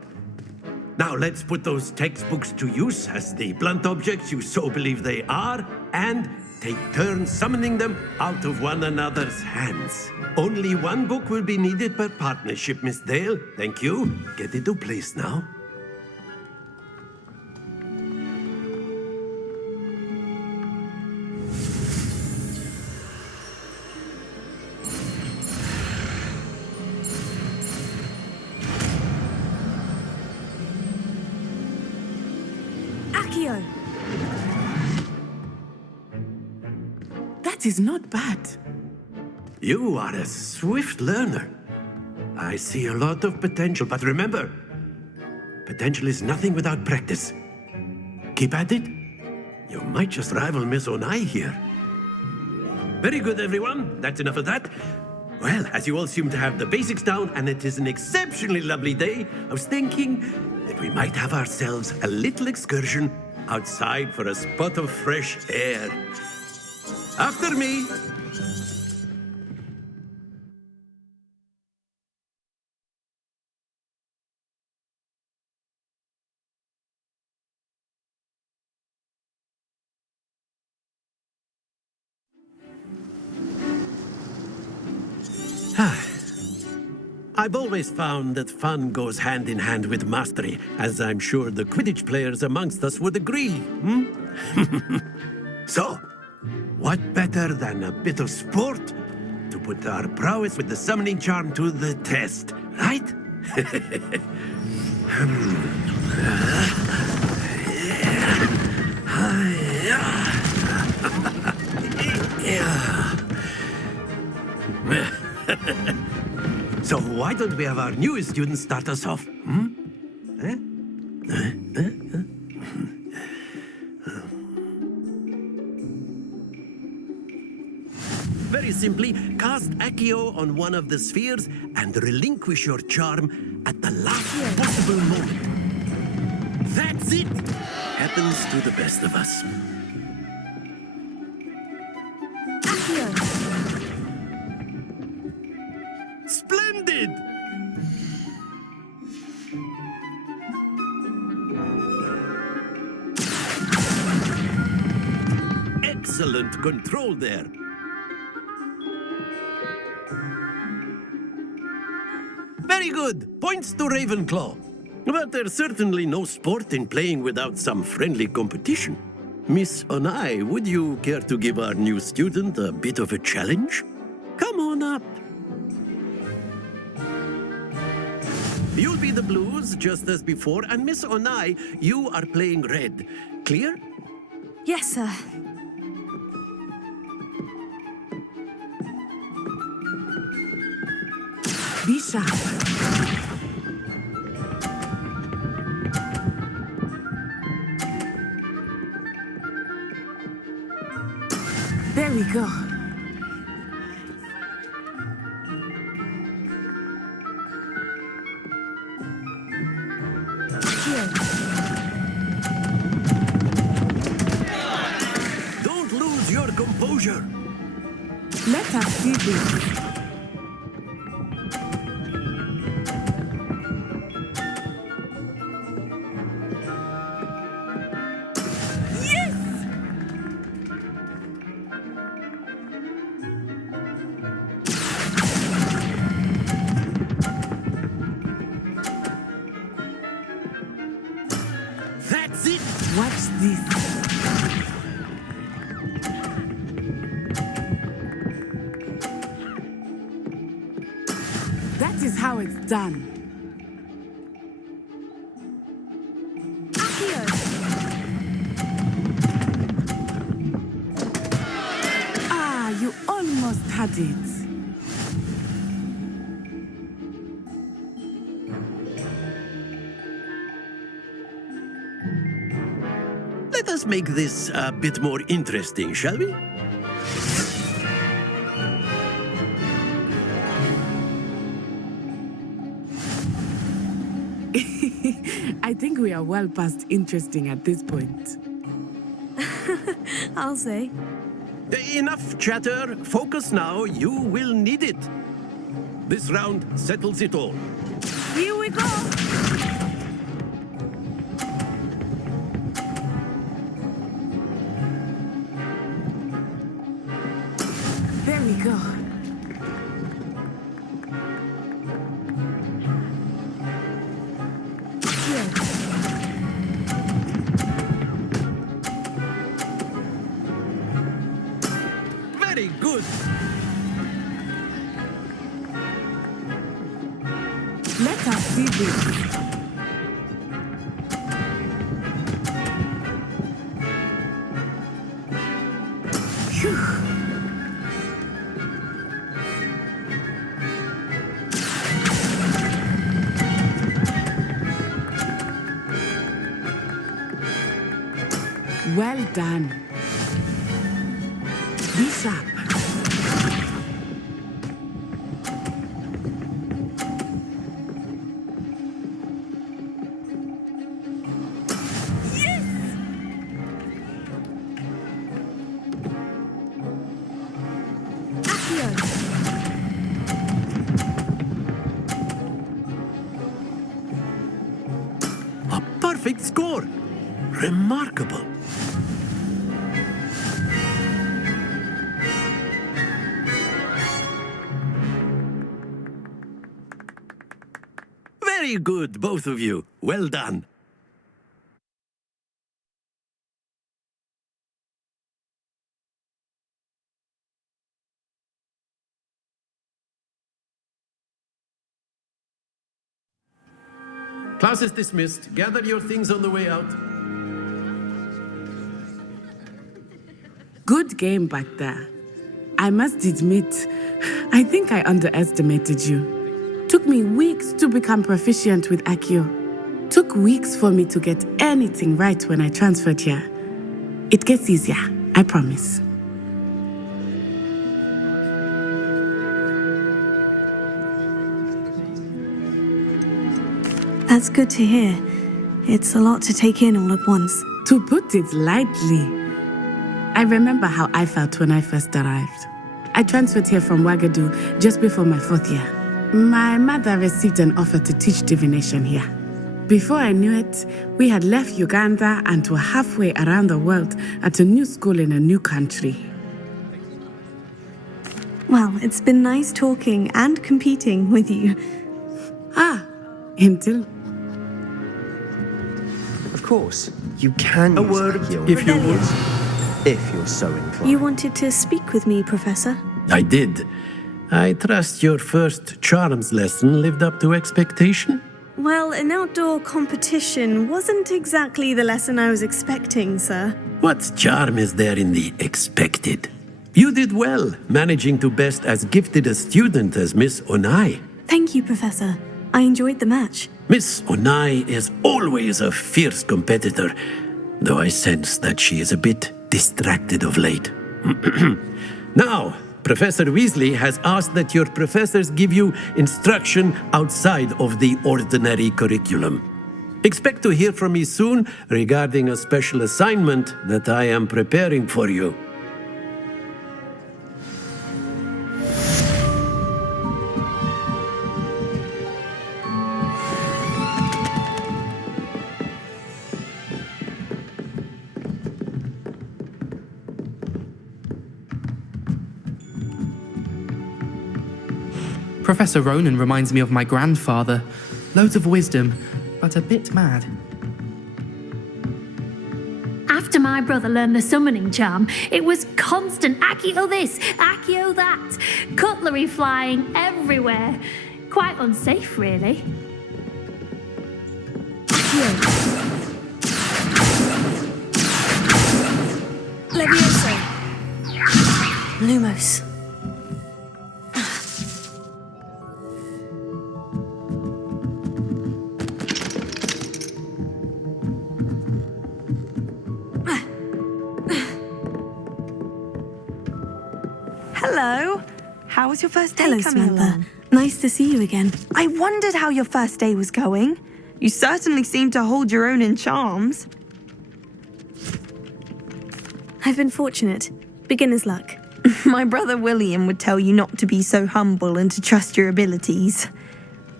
Now let's put those textbooks to use as the blunt objects you so believe they are, and take turns summoning them out of one another's hands. Only one book will be needed per partnership, Miss Dale. Thank you. Get into place now. Accio! That is not bad. You are a swift learner. I see a lot of potential, but remember, potential is nothing without practice. Keep at it. You might just rival Miss Onai here. Very good, everyone. That's enough of that. Well, as you all seem to have the basics down, and it is an exceptionally lovely day, I was thinking that we might have ourselves a little excursion outside for a spot of fresh air. After me. I've always found that fun goes hand in hand with mastery, as I'm sure the Quidditch players amongst us would agree. So, what better than a bit of sport to put our prowess with the summoning charm to the test, right? So why don't we have our newest student start us off? Very simply, cast Accio on one of the spheres and relinquish your charm at the last possible moment. That's it! Happens to the best of us. Splendid! Excellent control there. Very good. Points to Ravenclaw. But there's certainly no sport in playing without some friendly competition. Miss Onai, would you care to give our new student a bit of a challenge? Come on up. You'll be the blues, just as before, and Miss Onai, you are playing red. Clear? Yes, sir. Be sharp. There we go. Don't lose your composure. Let us see this. That's it! Watch this. That is how it's done. Ah, you almost had it. Let us make this a bit more interesting, shall we? I think we are well past interesting at this point. I'll say. Enough chatter. Focus now. You will need it. This round settles it all. Here we go. There we go. Very good. Let us see this. Phew. Well done. Be sharp. A perfect score. Remarkable. Very good, both of you. Well done. Class is dismissed. Gather your things on the way out. Good game back there. I must admit, I think I underestimated you. Took me weeks to become proficient with Accio. Took weeks for me to get anything right when I transferred here. It gets easier, I promise. That's good to hear. It's a lot to take in all at once. To put it lightly, I remember how I felt when I first arrived. I transferred here from Ouagadougou just before my 4th year. My mother received an offer to teach divination here. Before I knew it, we had left Uganda and were halfway around the world at a new school in a new country. Well, it's been nice talking and competing with you. Until... Of course, you can A use word, Accio if you would. if you're so inclined. You wanted to speak with me, Professor? I did. I trust your first charms lesson lived up to expectation? Well, an outdoor competition wasn't exactly the lesson I was expecting, sir. What charm is there in the expected? You did well, managing to best as gifted a student as Miss Onai. Thank you, Professor. I enjoyed the match. Miss Onai is always a fierce competitor, though I sense that she is a bit distracted of late. Now, Professor Weasley has asked that your professors give you instruction outside of the ordinary curriculum. Expect to hear from me soon regarding a special assignment that I am preparing for you. Professor Ronan reminds me of my grandfather. Loads of wisdom, but a bit mad. After my brother learned the summoning charm, it was constant Accio this, Accio that, cutlery flying everywhere. Quite unsafe, really. Levioso. Lumos. Hello. How was your first day Hello, coming Samantha. along? Nice to see you again. I wondered how your first day was going. You certainly seem to hold your own in charms. I've been fortunate. Beginner's luck. My brother William would tell you not to be so humble and to trust your abilities.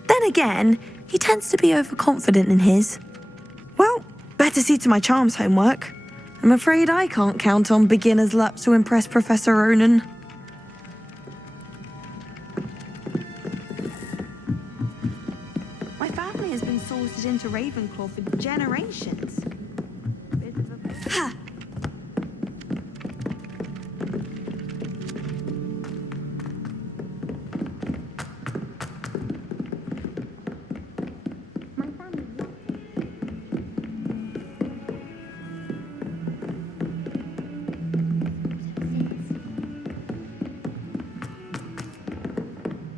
Then again, he tends to be overconfident in his. Well, better see to my charms homework. I'm afraid I can't count on beginner's luck to impress Professor Ronan. My family has been sorted into Ravenclaw for generations. Ha!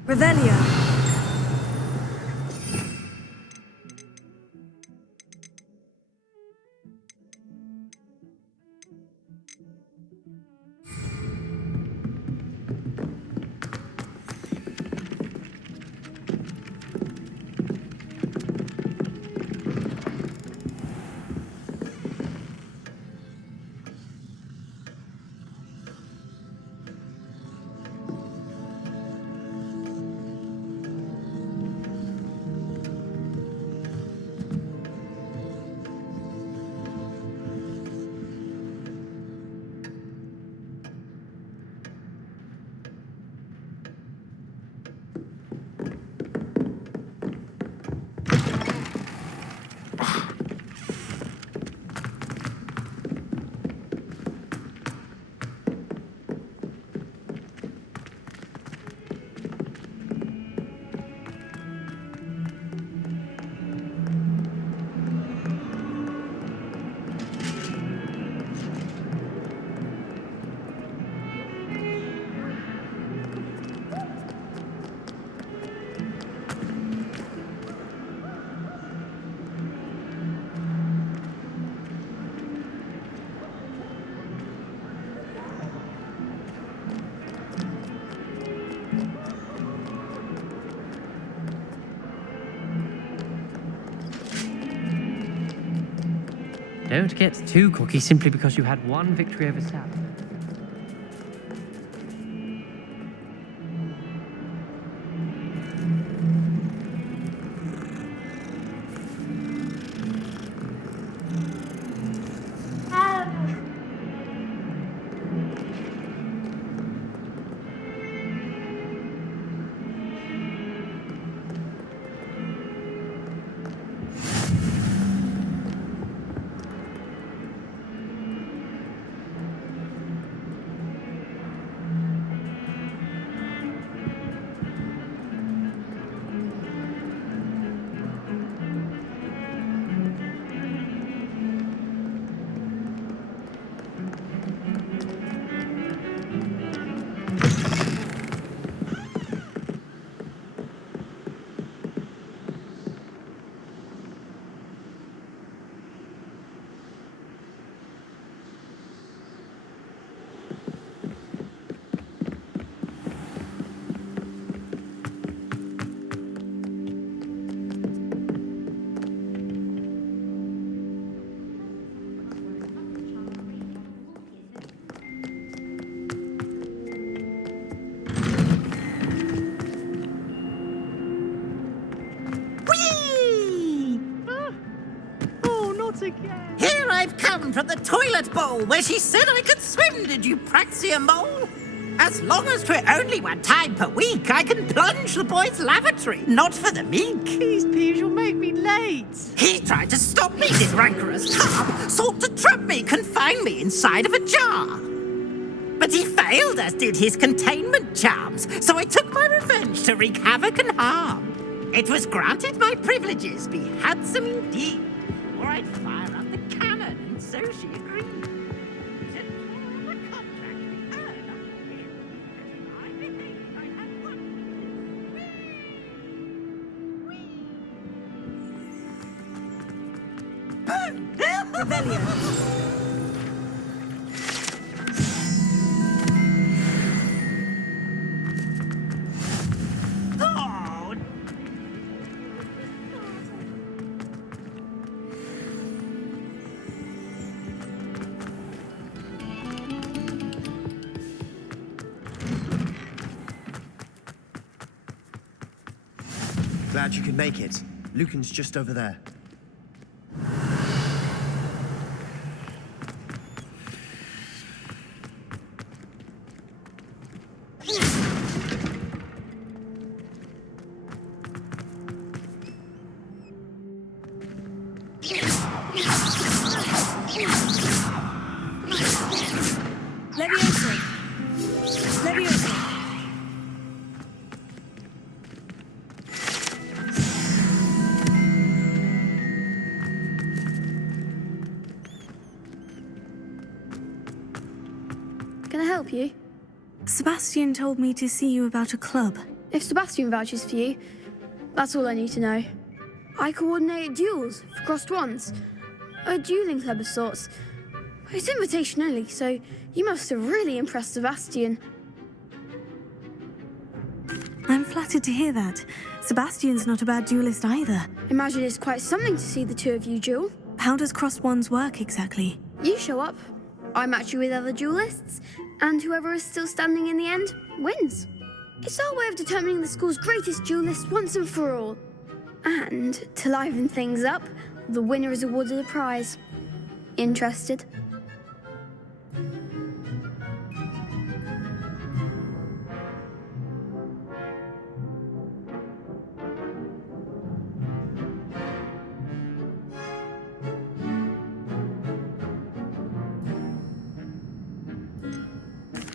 Revelio. Don't get too cocky simply because you had one victory over Sam. Here I've come from the toilet bowl where she said I could swim, did you praxia mole? As long as 'twere only one time per week, I can plunge the boy's lavatory. Not for the meek. These peeves will make me late. He tried to stop me, this rancorous carp. Sought to trap me, confine me inside of a jar. But he failed, as did his containment charms. So I took my revenge to wreak havoc and harm. It was granted my privileges be handsome indeed, or I'd fire up the cannon, and so she agreed. Rebellion. Oh! Glad you could make it. Lucan's just over there. Leviosa. Leviosa. Can I help you? Sebastian told me to see you about a club. If Sebastian vouches for you, that's all I need to know. I coordinate duels for crossed ones. A dueling club of sorts. It's invitation only, so you must have really impressed Sebastian. I'm flattered to hear that. Sebastian's not a bad duelist either. Imagine it's quite something to see the two of you duel. How does crossed ones work exactly? You show up, I match you with other duelists, and whoever is still standing in the end wins. It's our way of determining the school's greatest duelist once and for all. And to liven things up, the winner is awarded a prize. Interested?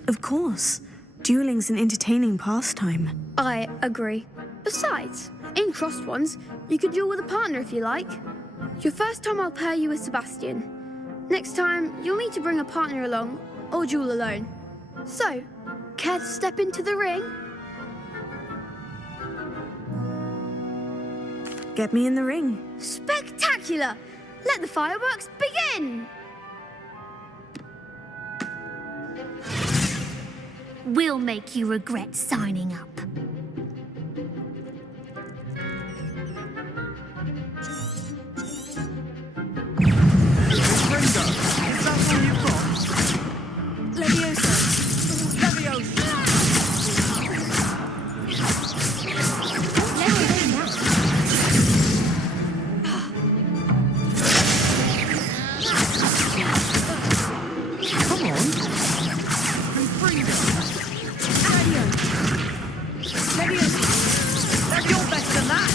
Of course. Dueling's an entertaining pastime. I agree. Besides, in crossed ones, you could duel with a partner if you like. Your first time I'll pair you with Sebastian. Next time, you'll need to bring a partner along, or duel alone. So, care to step into the ring? Get me in the ring. Spectacular! Let the fireworks begin! We'll make you regret signing up. Is that all you've got? Leviosa. Leviosa! Come on. Leviosa. You're better than that.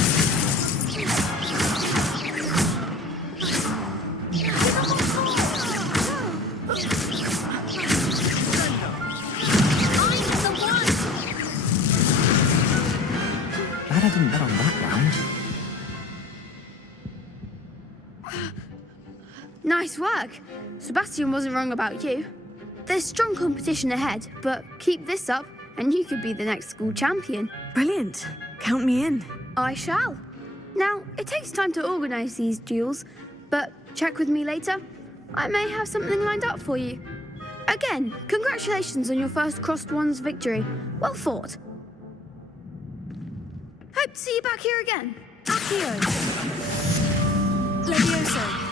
Glad I didn't bet on that round. Nice work. Sebastian wasn't wrong about you. There's strong competition ahead, but keep this up and you could be the next school champion. Brilliant. Count me in. I shall. Now, it takes time to organise these duels, but check with me later. I may have something lined up for you. Again, congratulations on your first crossed ones victory. Well fought. Hope to see you back here again. Accio. Leviosa.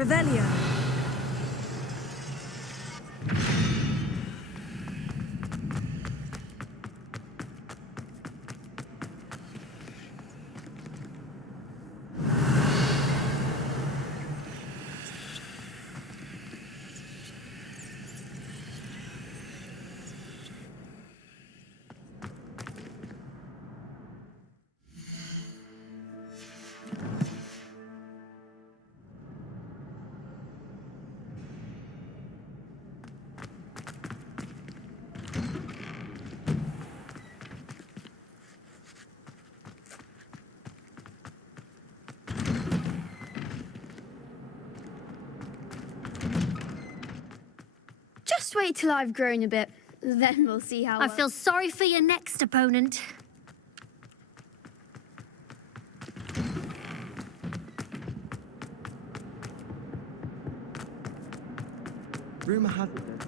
Revelio. Just wait till I've grown a bit. Then we'll see how I feel sorry for your next opponent. Rumor has it that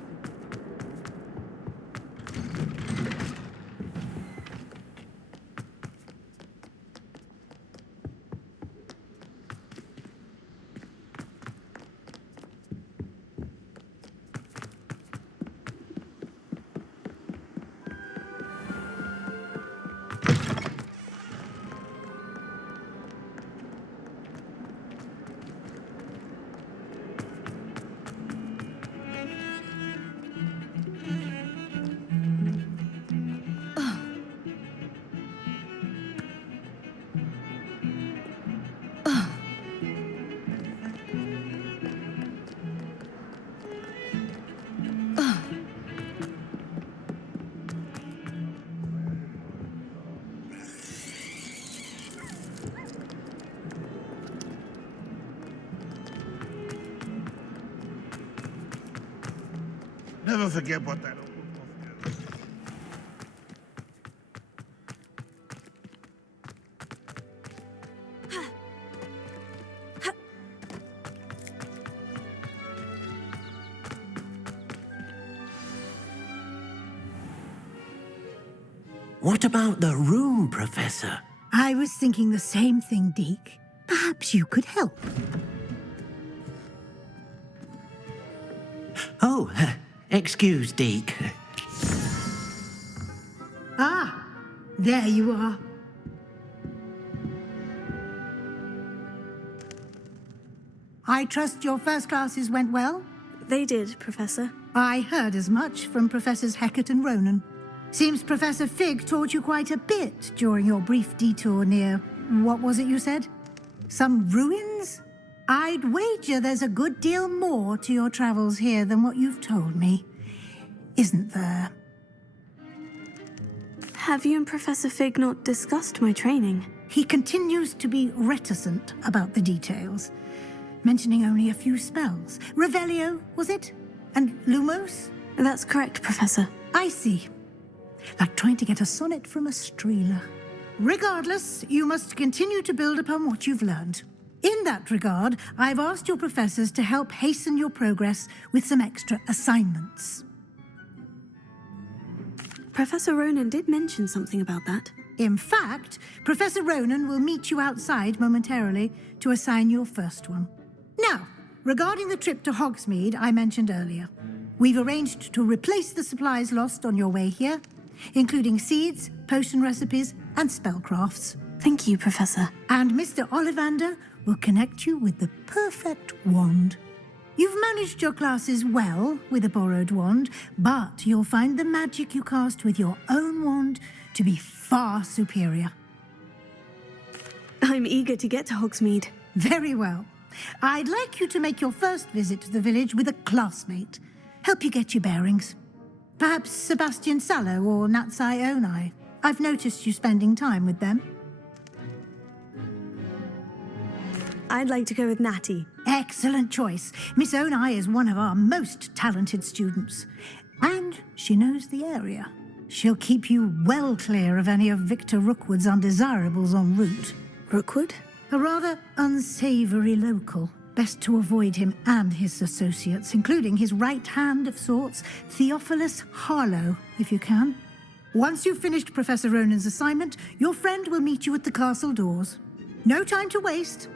Never forget what that old is. What about the room, Professor? I was thinking the same thing, Deke. Perhaps you could help. Oh, excuse, Deke. Ah, there you are. I trust your first classes went well? They did, Professor. I heard as much from Professors Hecat and Ronan. Seems Professor Fig taught you quite a bit during your brief detour near, what was it you said? Some ruins? I'd wager there's a good deal more to your travels here than what you've told me. Isn't there? Have you and Professor Fig not discussed my training? He continues to be reticent about the details, mentioning only a few spells. Revelio, was it? And Lumos? That's correct, Professor. I see. Like trying to get a sonnet from a streeler. Regardless, you must continue to build upon what you've learned. In that regard, I've asked your professors to help hasten your progress with some extra assignments. Professor Ronan did mention something about that. In fact, Professor Ronan will meet you outside momentarily to assign your first one. Now, regarding the trip to Hogsmeade I mentioned earlier, we've arranged to replace the supplies lost on your way here, including seeds, potion recipes, and spellcrafts. Thank you, Professor. And Mr. Ollivander will connect you with the perfect wand. You've managed your classes well with a borrowed wand, but you'll find the magic you cast with your own wand to be far superior. I'm eager to get to Hogsmeade. Very well. I'd like you to make your first visit to the village with a classmate. Help you get your bearings. Perhaps Sebastian Sallow or Natsai Onai. I've noticed you spending time with them. I'd like to go with Natty. Excellent choice. Miss Onai is one of our most talented students. And she knows the area. She'll keep you well clear of any of Victor Rookwood's undesirables en route. Rookwood? A rather unsavory local. Best to avoid him and his associates, including his right hand of sorts, Theophilus Harlow, if you can. Once you've finished Professor Ronan's assignment, your friend will meet you at the castle doors. No time to waste.